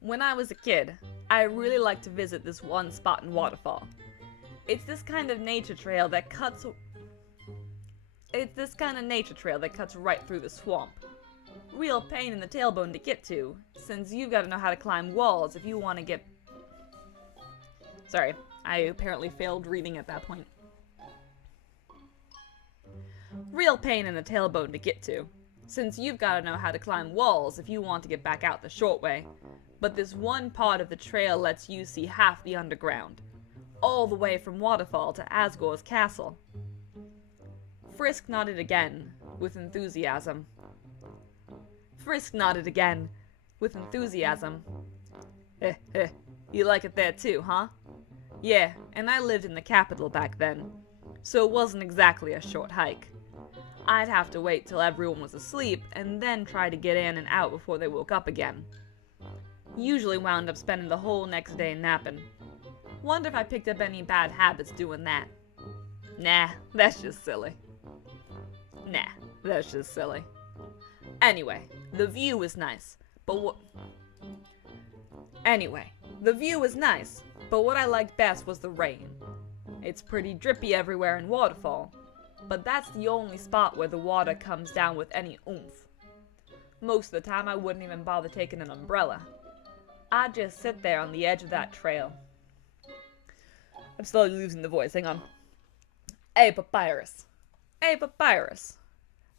When I was a kid, I really liked to visit this one spot in Waterfall. It's this kind of nature trail that cuts right through the swamp. Real pain in the tailbone to get to, since you've got to know how to climb walls if you want to get... Sorry, I apparently failed reading at that point. Real pain in the tailbone to get to, since you've got to know how to climb walls if you want to get back out the short way. But this one part of the trail lets you see half the underground, all the way from Waterfall to Asgore's castle. Frisk nodded again, with enthusiasm. You like it there too, huh? Yeah, and I lived in the capital back then, so it wasn't exactly a short hike. I'd have to wait till everyone was asleep and then try to get in and out before they woke up again. Usually wound up spending the whole next day napping. Wonder if I picked up any bad habits doing that. Nah, that's just silly. Anyway, the view was nice, but what I liked best was the rain. It's pretty drippy everywhere in Waterfall, but that's the only spot where the water comes down with any oomph. Most of the time I wouldn't even bother taking an umbrella. I'd just sit there on the edge of that trail. I'm slowly losing the voice, hang on. Hey, Papyrus.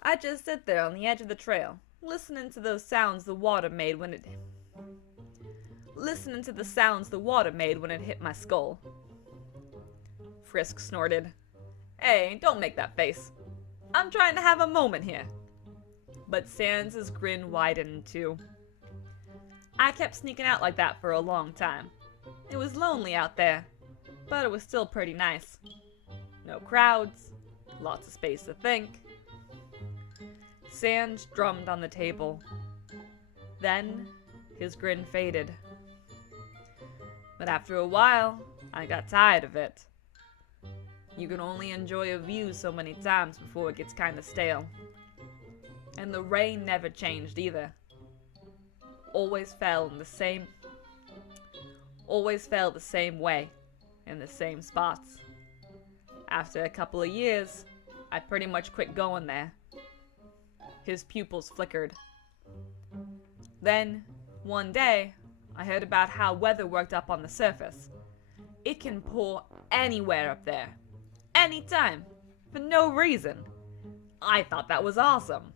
I'd just sit there on the edge of the trail, listening to those sounds the water made when it hit my skull. Frisk snorted. Hey, don't make that face. I'm trying to have a moment here. But Sans' grin widened too. I kept sneaking out like that for a long time. It was lonely out there, but it was still pretty nice. No crowds, lots of space to think. Sans drummed on the table. Then, his grin faded. But after a while, I got tired of it. You can only enjoy a view so many times before it gets kinda stale. And the rain never changed either. Always fell the same way, in the same spots. After a couple of years, I pretty much quit going there. His pupils flickered. Then, one day, I heard about how weather worked up on the surface. It can pour anywhere up there. Anytime. For no reason. I thought that was awesome.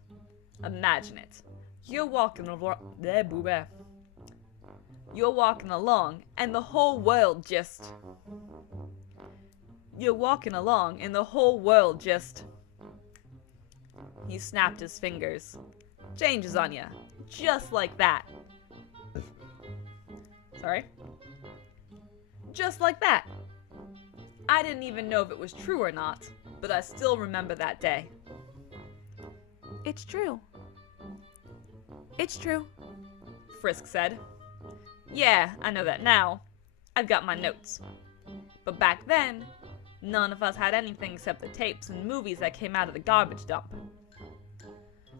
Imagine it. You're walking along, and the whole world just... You're walking along, and the whole world just... He snapped his fingers. Changes on ya. Just like that. Sorry? Just like that. I didn't even know if it was true or not, but I still remember that day. It's true. It's true. Frisk said. Yeah, I know that now. I've got my notes. But back then, none of us had anything except the tapes and movies that came out of the garbage dump.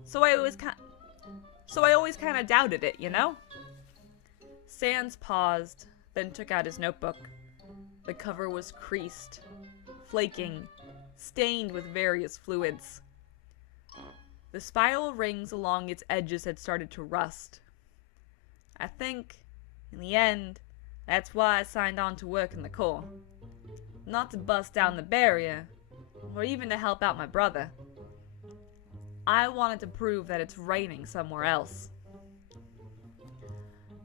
So I always kind of doubted it, you know? Sans paused, then took out his notebook. The cover was creased, flaking, stained with various fluids. The spiral rings along its edges had started to rust. I think, in the end, that's why I signed on to work in the Corps. Not to bust down the barrier, or even to help out my brother. I wanted to prove that it's raining somewhere else.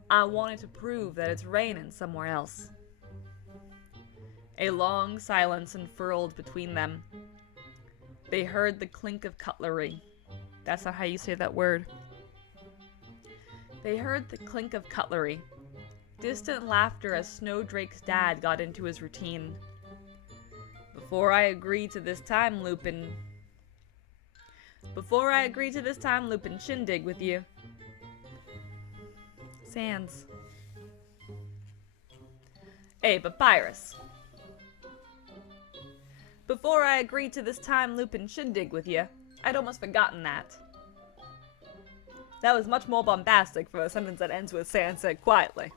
I wanted to prove that it's raining somewhere else. A long silence unfurled between them. They heard the clink of cutlery. That's not how you say that word. They heard the clink of cutlery. Distant laughter as Snowdrake's dad got into his routine. Before I agreed to this time, Lupin shindig with you. Sans. Hey, Papyrus. Before I agreed to this time Lupin shindig with you, I'd almost forgotten that. That was much more bombastic for a sentence that ends with Sans said quietly.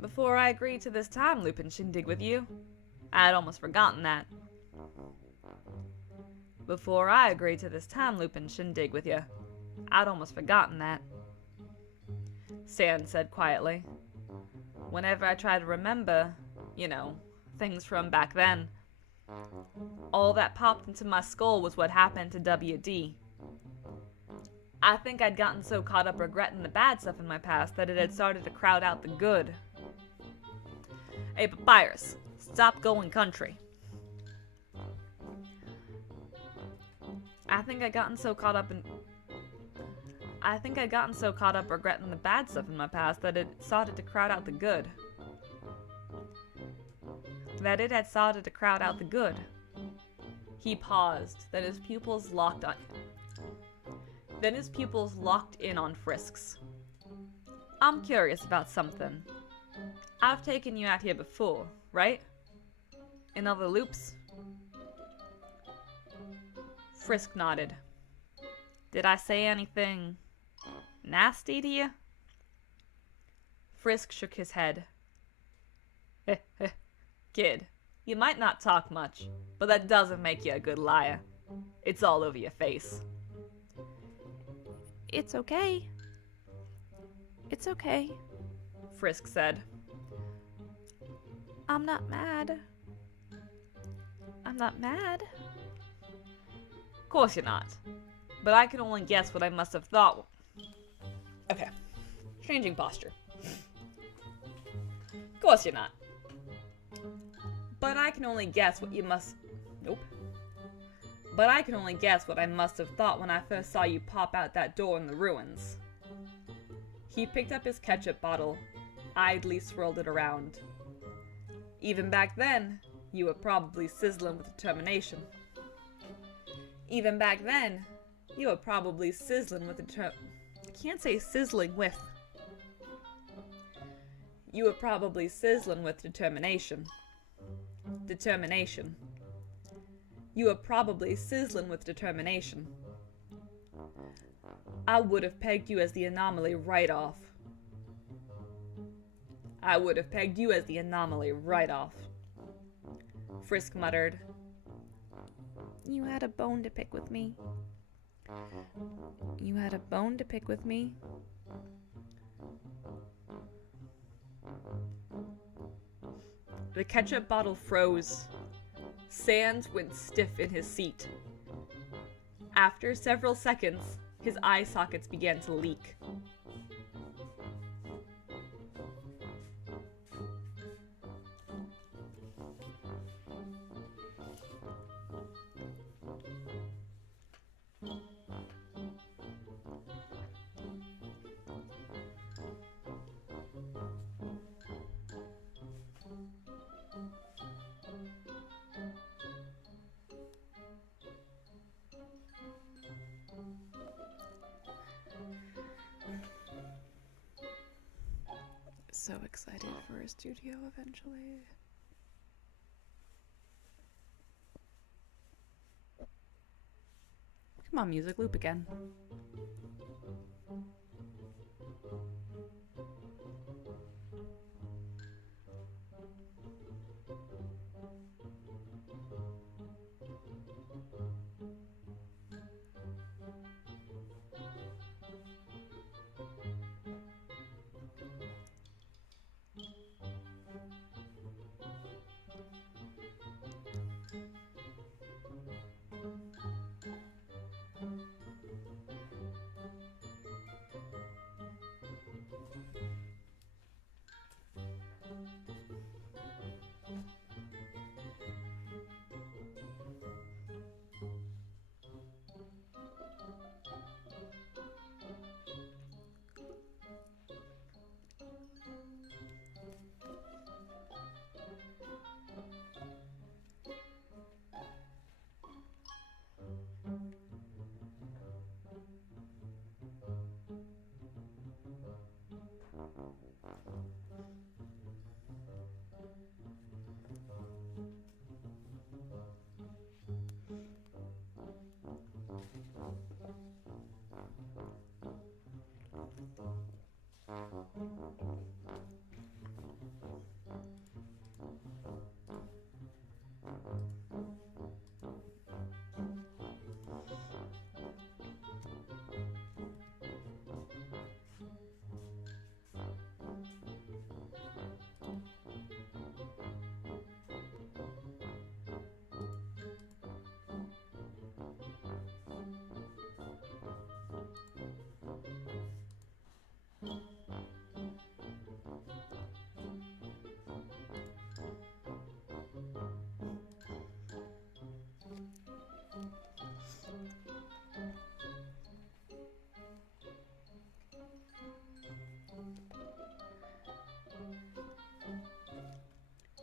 Before I agreed to this time Lupin shindig with you, I'd almost forgotten that. Before I agreed to this time Lupin shindig with you, I'd almost forgotten that. Sans said quietly. Whenever I try to remember, you know, things from back then, all that popped into my skull was what happened to WD. I think I'd gotten so caught up regretting the bad stuff in my past that it had started to crowd out the good. Hey, Papyrus, stop going country. I think I'd gotten so caught up regretting the bad stuff in my past that it started to crowd out the good. He paused, then his pupils locked in on Frisk's. I'm curious about something. I've taken you out here before, right? In other loops? Frisk nodded. Did I say anything nasty to you? Frisk shook his head. Kid, you might not talk much, but that doesn't make you a good liar. It's all over your face. It's okay. It's okay. Frisk said. I'm not mad. I'm not mad. Of course you're not. But I can only guess what I must have thought. Okay. Changing posture. Of course you're not. But I can only guess what you must... Nope. But I can only guess what I must have thought when I first saw you pop out that door in the ruins. He picked up his ketchup bottle, idly swirled it around. Even back then, you were probably sizzling with determination. I can't say sizzling with. You were probably sizzling with determination. You were probably sizzling with determination. I would have pegged you as the anomaly right off. Frisk muttered. You had a bone to pick with me. The ketchup bottle froze. Sans went stiff in his seat. After several seconds, his eye sockets began to leak. so excited for a studio eventually. Come on, music, loop again.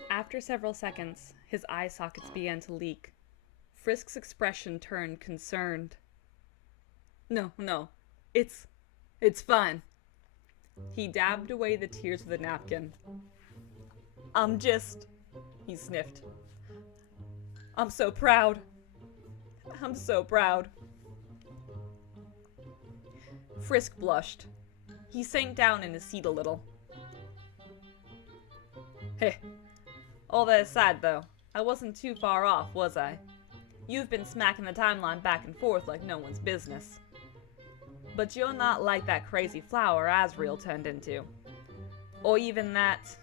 After several seconds, his eye sockets began to leak. Frisk's expression turned concerned. No, it's fine. He dabbed away the tears with a napkin. He sniffed. I'm so proud. I'm so proud. Frisk blushed. He sank down in his seat a little. Heh. All that aside, though, I wasn't too far off, was I? You've been smacking the timeline back and forth like no one's business. But you're not like that crazy flower Asriel turned into. Or even that...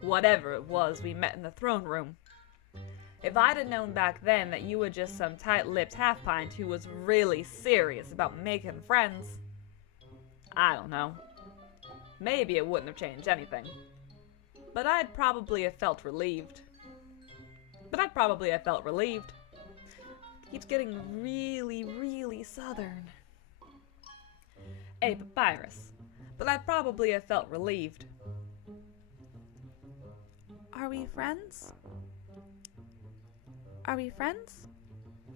whatever it was we met in the throne room. If I'd have known back then that you were just some tight-lipped half-pint who was really serious about making friends, I don't know. Maybe it wouldn't have changed anything. But I'd probably have felt relieved. Keeps getting really southern. Hey, Papyrus. But I'd probably have felt relieved. Are we friends? Are we friends?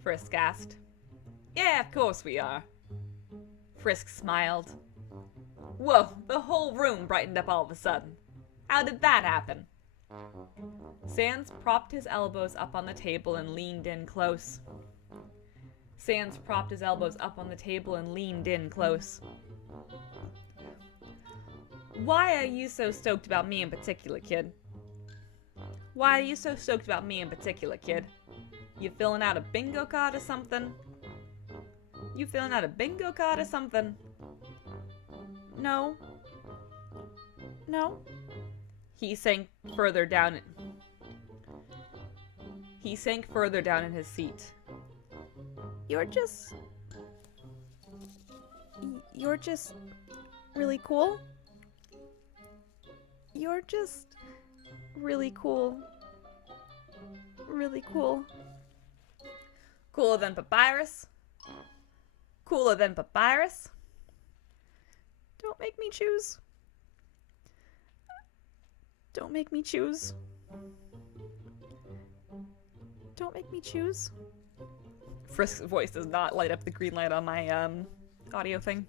Frisk asked. Yeah, of course we are. Frisk smiled. Whoa, the whole room brightened up all of a sudden. How did that happen? Sans propped his elbows up on the table and leaned in close. Why are you so stoked about me in particular, kid? You filling out a bingo card or something? No. He sank further down in his seat. You're just really cool. You're just really cool. Really cool. Cooler than Papyrus? Don't make me choose. Don't make me choose. Don't make me choose. Frisk's voice does not light up the green light on my audio thing.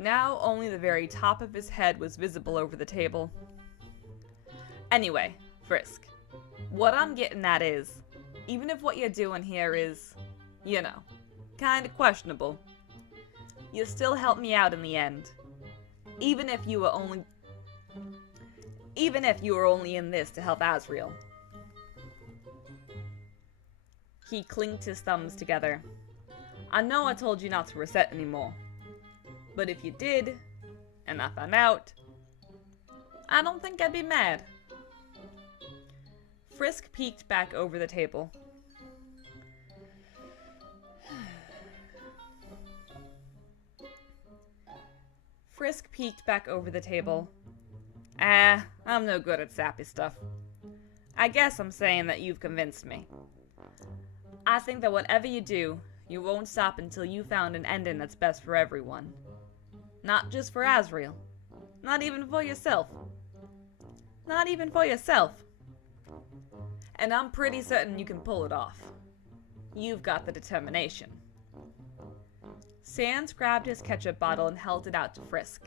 Now only the very top of his head was visible over the table. Anyway, Frisk, what I'm getting at is, even if what you're doing here is, you know, kinda questionable, you still helped me out in the end. Even if you were only in this to help Asriel. He clinked his thumbs together. I know I told you not to reset anymore. But if you did, and I found out, I don't think I'd be mad. Frisk peeked back over the table. Frisk peeked back over the table. I'm no good at sappy stuff. I guess I'm saying that you've convinced me. I think that whatever you do, you won't stop until you found an ending that's best for everyone. Not just for Asriel. Not even for yourself. Not even for yourself. And I'm pretty certain you can pull it off. You've got the determination. Sans grabbed his ketchup bottle and held it out to Frisk.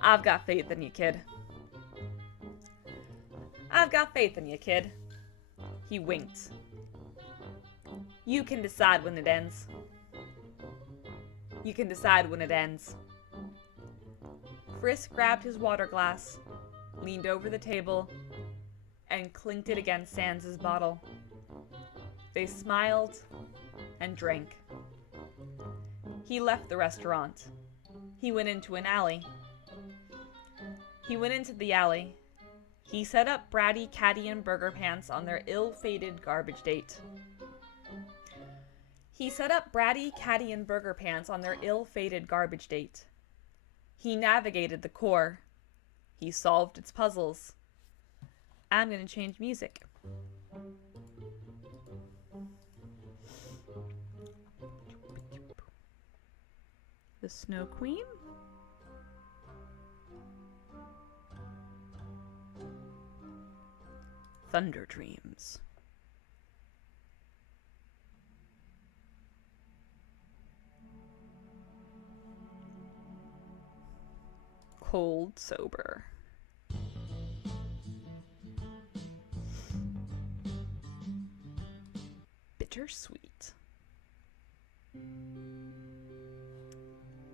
I've got faith in you, kid. I've got faith in you, kid. He winked. You can decide when it ends. You can decide when it ends. Frisk grabbed his water glass, leaned over the table, and clinked it against Sans' bottle. They smiled and drank. He left the restaurant. He went into an alley. He went into the alley. He set up Bratty, Catty, and Burger Pants on their ill-fated garbage date. He set up Bratty, Catty, and Burger Pants on their ill-fated garbage date. He navigated the core. He solved its puzzles. I'm gonna change music. The Snow Queen? Thunder Dreams. Cold Sober. Bittersweet.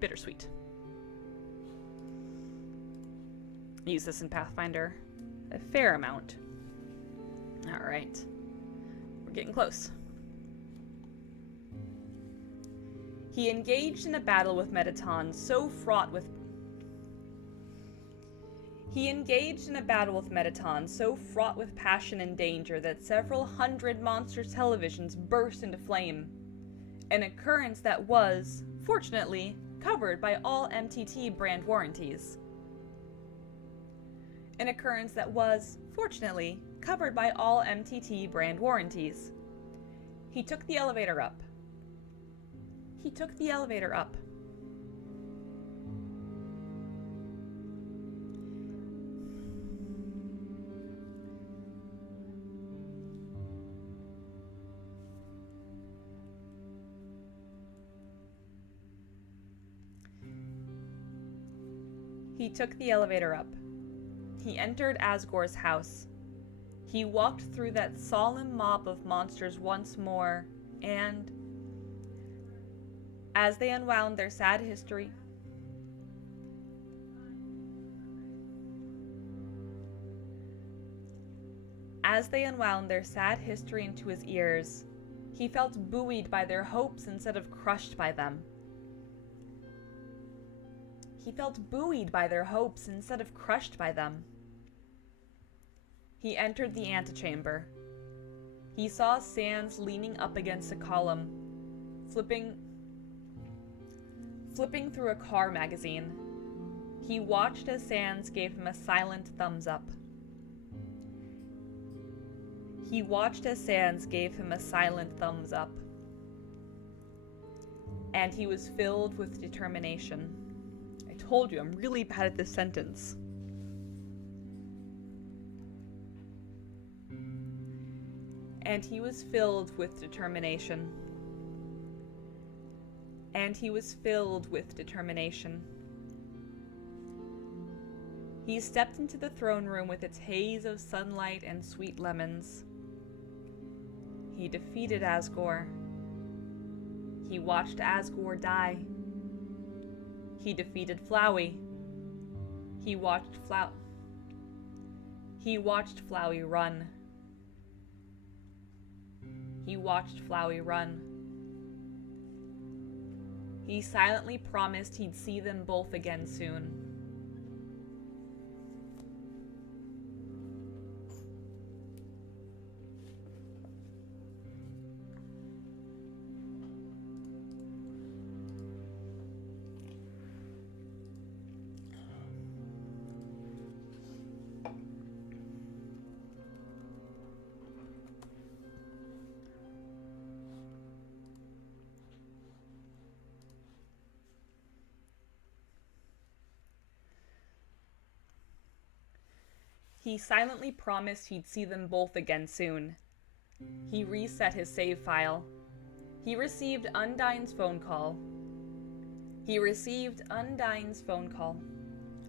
Bittersweet. Use this in Pathfinder a fair amount. Alright. We're getting close. He engaged in a battle with Mettaton so fraught with passion and danger that several hundred monsters' televisions burst into flame. An occurrence that was, fortunately, covered by all MTT brand warranties. An occurrence that was, fortunately, covered by all MTT brand warranties. He took the elevator up. He took the elevator up. He took the elevator up. He entered Asgore's house. He walked through that solemn mob of monsters once more, and as they unwound their sad history, into his ears, he felt buoyed by their hopes instead of crushed by them. He felt buoyed by their hopes instead of crushed by them. He entered the antechamber. He saw Sans leaning up against a column, flipping through a car magazine. He watched as Sans gave him a silent thumbs up. And he was filled with determination. I told you, I'm really bad at this sentence. And he was filled with determination. and he was filled with determination. He stepped into the throne room with its haze of sunlight and sweet lemons. He defeated Asgore. He watched Asgore die. He defeated Flowey. He watched Flowey run. He watched Flowey run. He silently promised he'd see them both again soon. He silently promised he'd see them both again soon. He reset his save file. He received Undyne's phone call.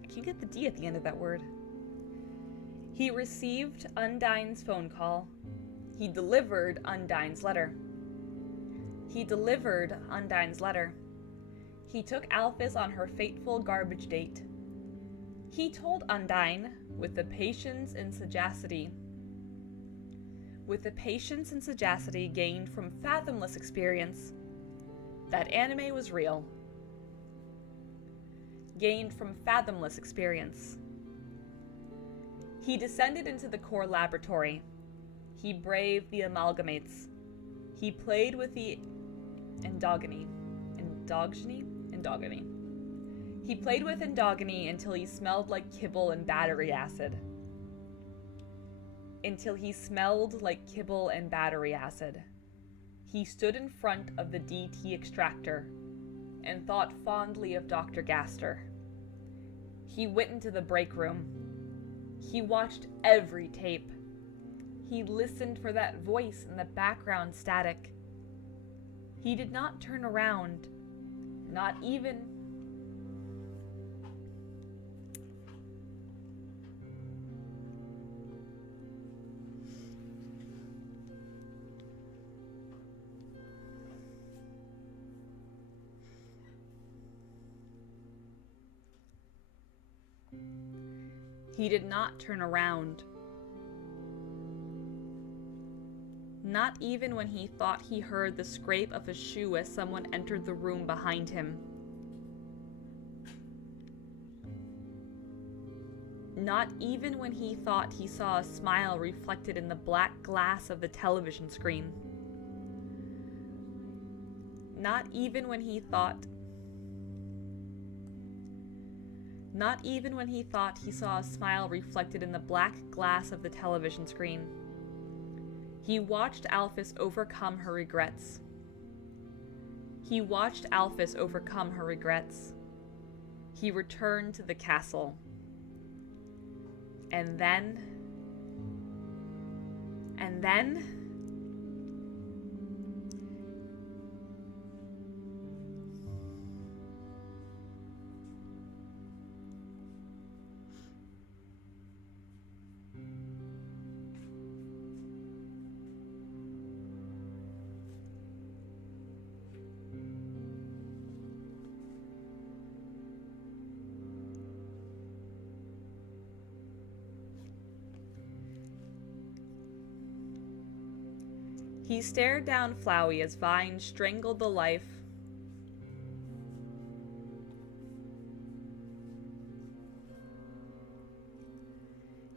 I can't get the D at the end of that word. He received Undyne's phone call. He delivered Undyne's letter. He took Alphys on her fateful garbage date. He told Undyne, with the patience and sagacity gained from fathomless experience, that anime was real. He descended into the core laboratory. He braved the amalgamates. He played with the endogeny. He played with endogeny until he smelled like kibble and battery acid. He stood in front of the DT extractor and thought fondly of Dr. Gaster. He went into the break room. He watched every tape. He listened for that voice in the background static. He did not turn around, not even. He did not turn around. Not even when he thought he heard the scrape of a shoe as someone entered the room behind him. Not even when he thought he saw a smile reflected in the black glass of the television screen. Not even when he thought he saw a smile reflected in the black glass of the television screen. He watched Alphys overcome her regrets. He returned to the castle. And then... he stared down Flowey as vines strangled the life.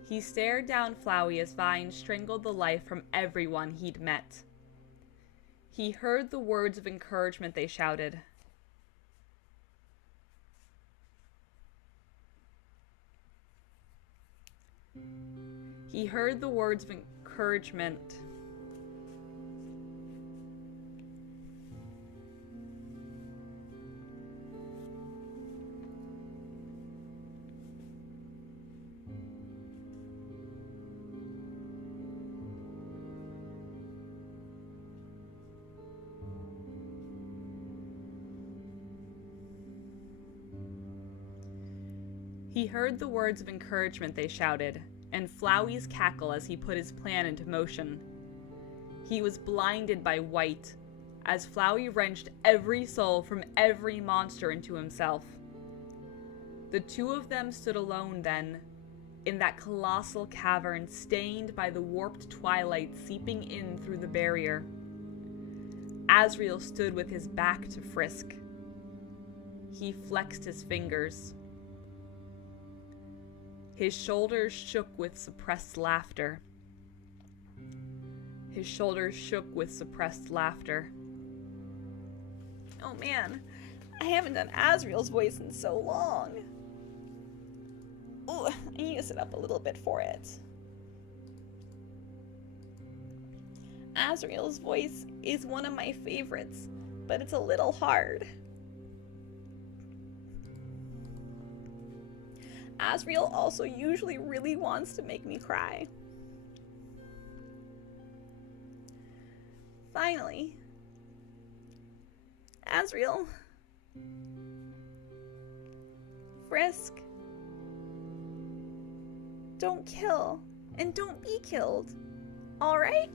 He stared down Flowey as vines strangled the life from everyone he'd met. He heard the words of encouragement they shouted. He heard the words of encouragement. He heard the words of encouragement they shouted, and Flowey's cackle as he put his plan into motion. He was blinded by white, as Flowey wrenched every soul from every monster into himself. The two of them stood alone then, in that colossal cavern stained by the warped twilight seeping in through the barrier. Azrael stood with his back to Frisk. He flexed his fingers. His shoulders shook with suppressed laughter. His shoulders shook with suppressed laughter. Oh man, I haven't done Azrael's voice in so long. Oh, I need to sit up a little bit for it. Azrael's voice is one of my favorites, but it's a little hard. Azrael also usually really wants to make me cry. Finally. Azrael. Frisk. Don't kill, and don't be killed. Alright?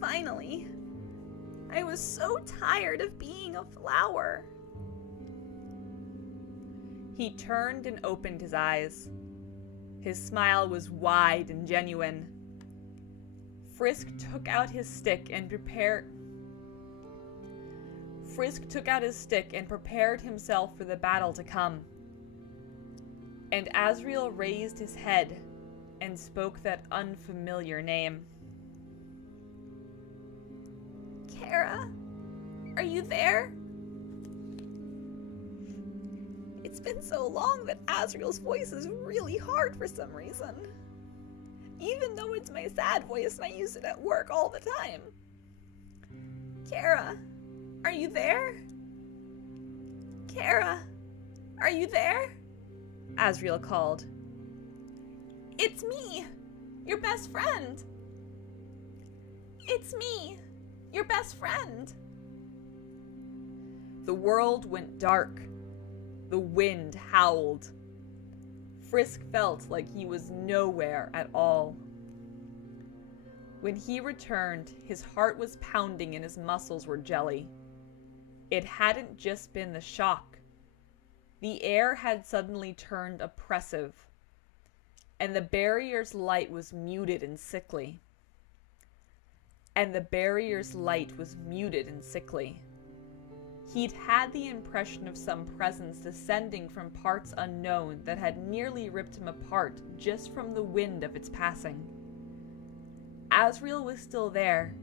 Finally. I was so tired of being a flower. He turned and opened his eyes. His smile was wide and genuine. Frisk took out his stick and prepared himself for the battle to come. And Azrael raised his head and spoke that unfamiliar name. Kara, are you there? It's been so long that Azrael's voice is really hard for some reason. Even though it's my sad voice and I use it at work all the time. Kara, are you there? Kara, are you there? Azrael called. It's me, your best friend. It's me, your best friend. The world went dark. The wind howled. Frisk felt like he was nowhere at all. When he returned, his heart was pounding and his muscles were jelly. It hadn't just been the shock. The air had suddenly turned oppressive, and the barrier's light was muted and sickly. He'd had the impression of some presence descending from parts unknown that had nearly ripped him apart just from the wind of its passing. Azrael was still there.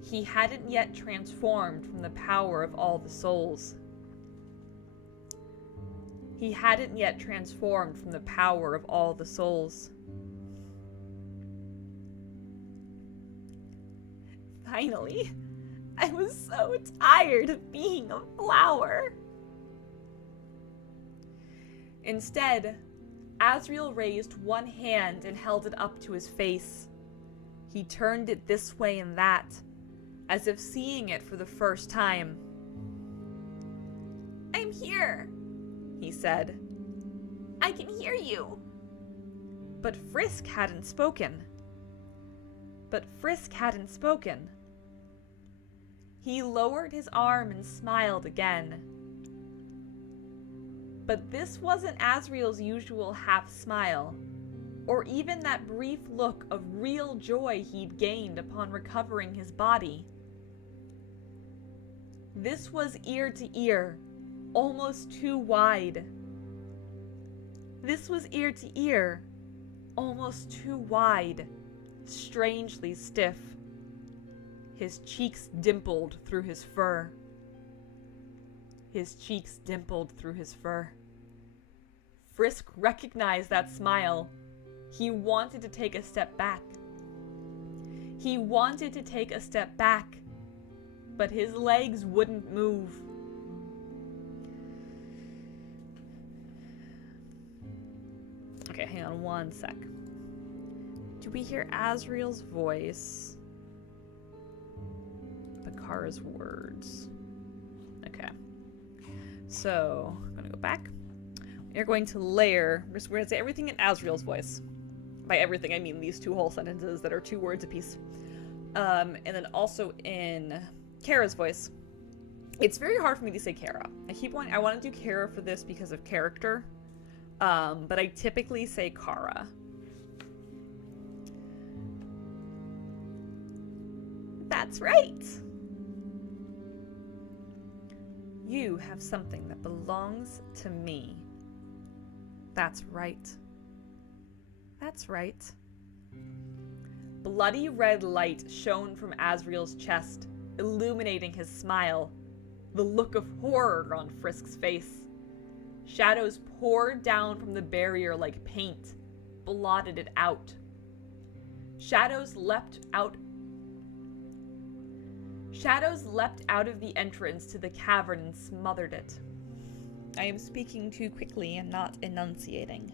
He hadn't yet transformed from the power of all the souls. Finally. I was so tired of being a flower. Instead, Azrael raised one hand and held it up to his face. He turned it this way and that, as if seeing it for the first time. I'm here, he said. I can hear you. But Frisk hadn't spoken. He lowered his arm and smiled again. But this wasn't Azrael's usual half smile, or even that brief look of real joy he'd gained upon recovering his body. This was ear to ear, almost too wide. Strangely stiff. His cheeks dimpled through his fur. Frisk recognized that smile. He wanted to take a step back. But his legs wouldn't move. Okay, hang on one sec. Do we hear Azrael's voice? Kara's words. Okay. So, I'm gonna go back. We're going to layer, we're gonna say everything in Asriel's voice. By everything, I mean these 2 whole sentences that are 2 words apiece. And then also in Kara's voice. It's very hard for me to say Kara. I want to do Kara for this because of character. But I typically say Kara. That's right! You have something that belongs to me. That's right. That's right. Bloody red light shone from Asriel's chest, illuminating his smile. The look of horror on Frisk's face. Shadows poured down from the barrier like paint, blotted it out. Shadows leapt out of the entrance to the cavern and smothered it. I am speaking too quickly and not enunciating.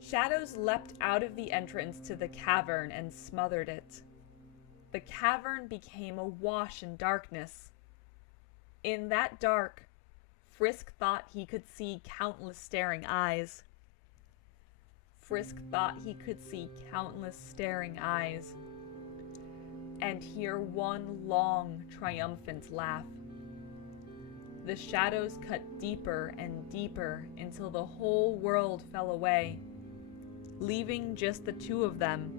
Shadows leapt out of the entrance to the cavern and smothered it. The cavern became awash in darkness. In that dark, Frisk thought he could see countless staring eyes. Frisk thought he could see countless staring eyes and hear one long, triumphant laugh. The shadows cut deeper and deeper until the whole world fell away, leaving just the 2 of them,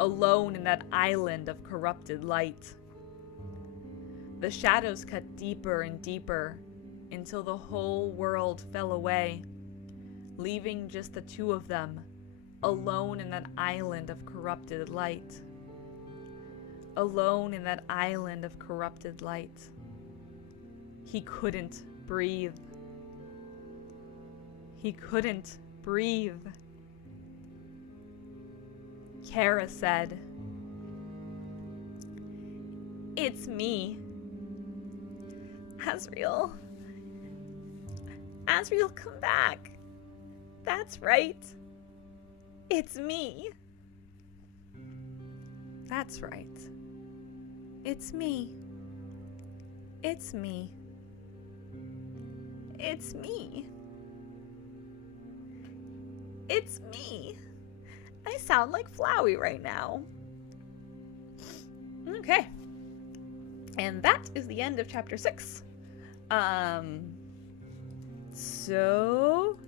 alone in that island of corrupted light. The shadows cut deeper and deeper until the whole world fell away, leaving just the 2 of them, alone in that island of corrupted light. Alone in that island of corrupted light. He couldn't breathe. He couldn't breathe. Kara said, "It's me. Asriel. Asriel, come back. That's right. It's me." That's right. It's me. It's me. It's me. It's me. I sound like Flowey right now. Okay. And that is the end of chapter 6. So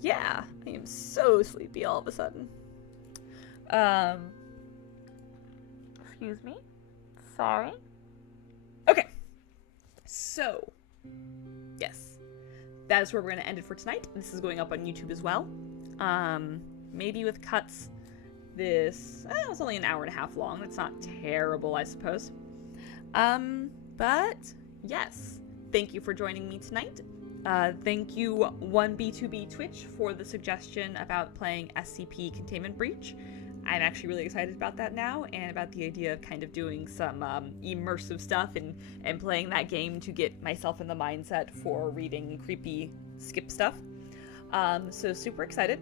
yeah, I am so sleepy all of a sudden. Excuse me. Sorry. Okay. So, yes. That is where we're going to end it for tonight. This is going up on YouTube as well. Maybe with cuts. This was only an hour and a half long. That's not terrible, I suppose. But yes. Thank you for joining me tonight. Thank you 1B2B Twitch for the suggestion about playing SCP Containment Breach. I'm actually really excited about that now, and about the idea of kind of doing some immersive stuff and playing that game to get myself in the mindset for reading creepy skip stuff. So super excited.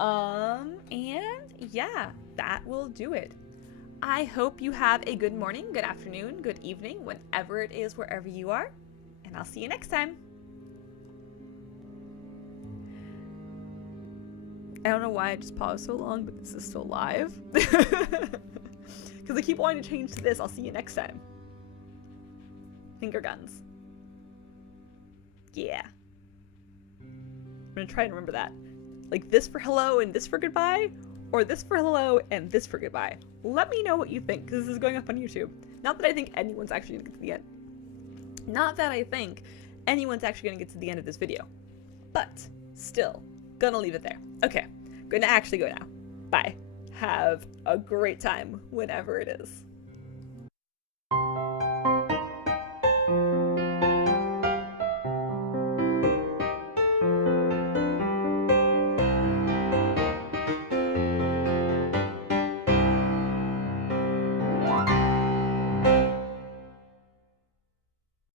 And yeah, that will do it. I hope you have a good morning, good afternoon, good evening, whenever it is, wherever you are, and I'll see you next time. I don't know why I just paused so long, but this is still live. Because I keep wanting to change to this. I'll see you next time. Finger guns. Yeah. I'm gonna try and remember that. Like this for hello and this for goodbye, or this for hello and this for goodbye. Let me know what you think, because this is going up on YouTube. Not that I think anyone's actually gonna get to the end. Not that I think anyone's actually gonna get to the end of this video. But still, gonna leave it there. Okay, gonna actually go now. Bye. Have a great time whenever it is.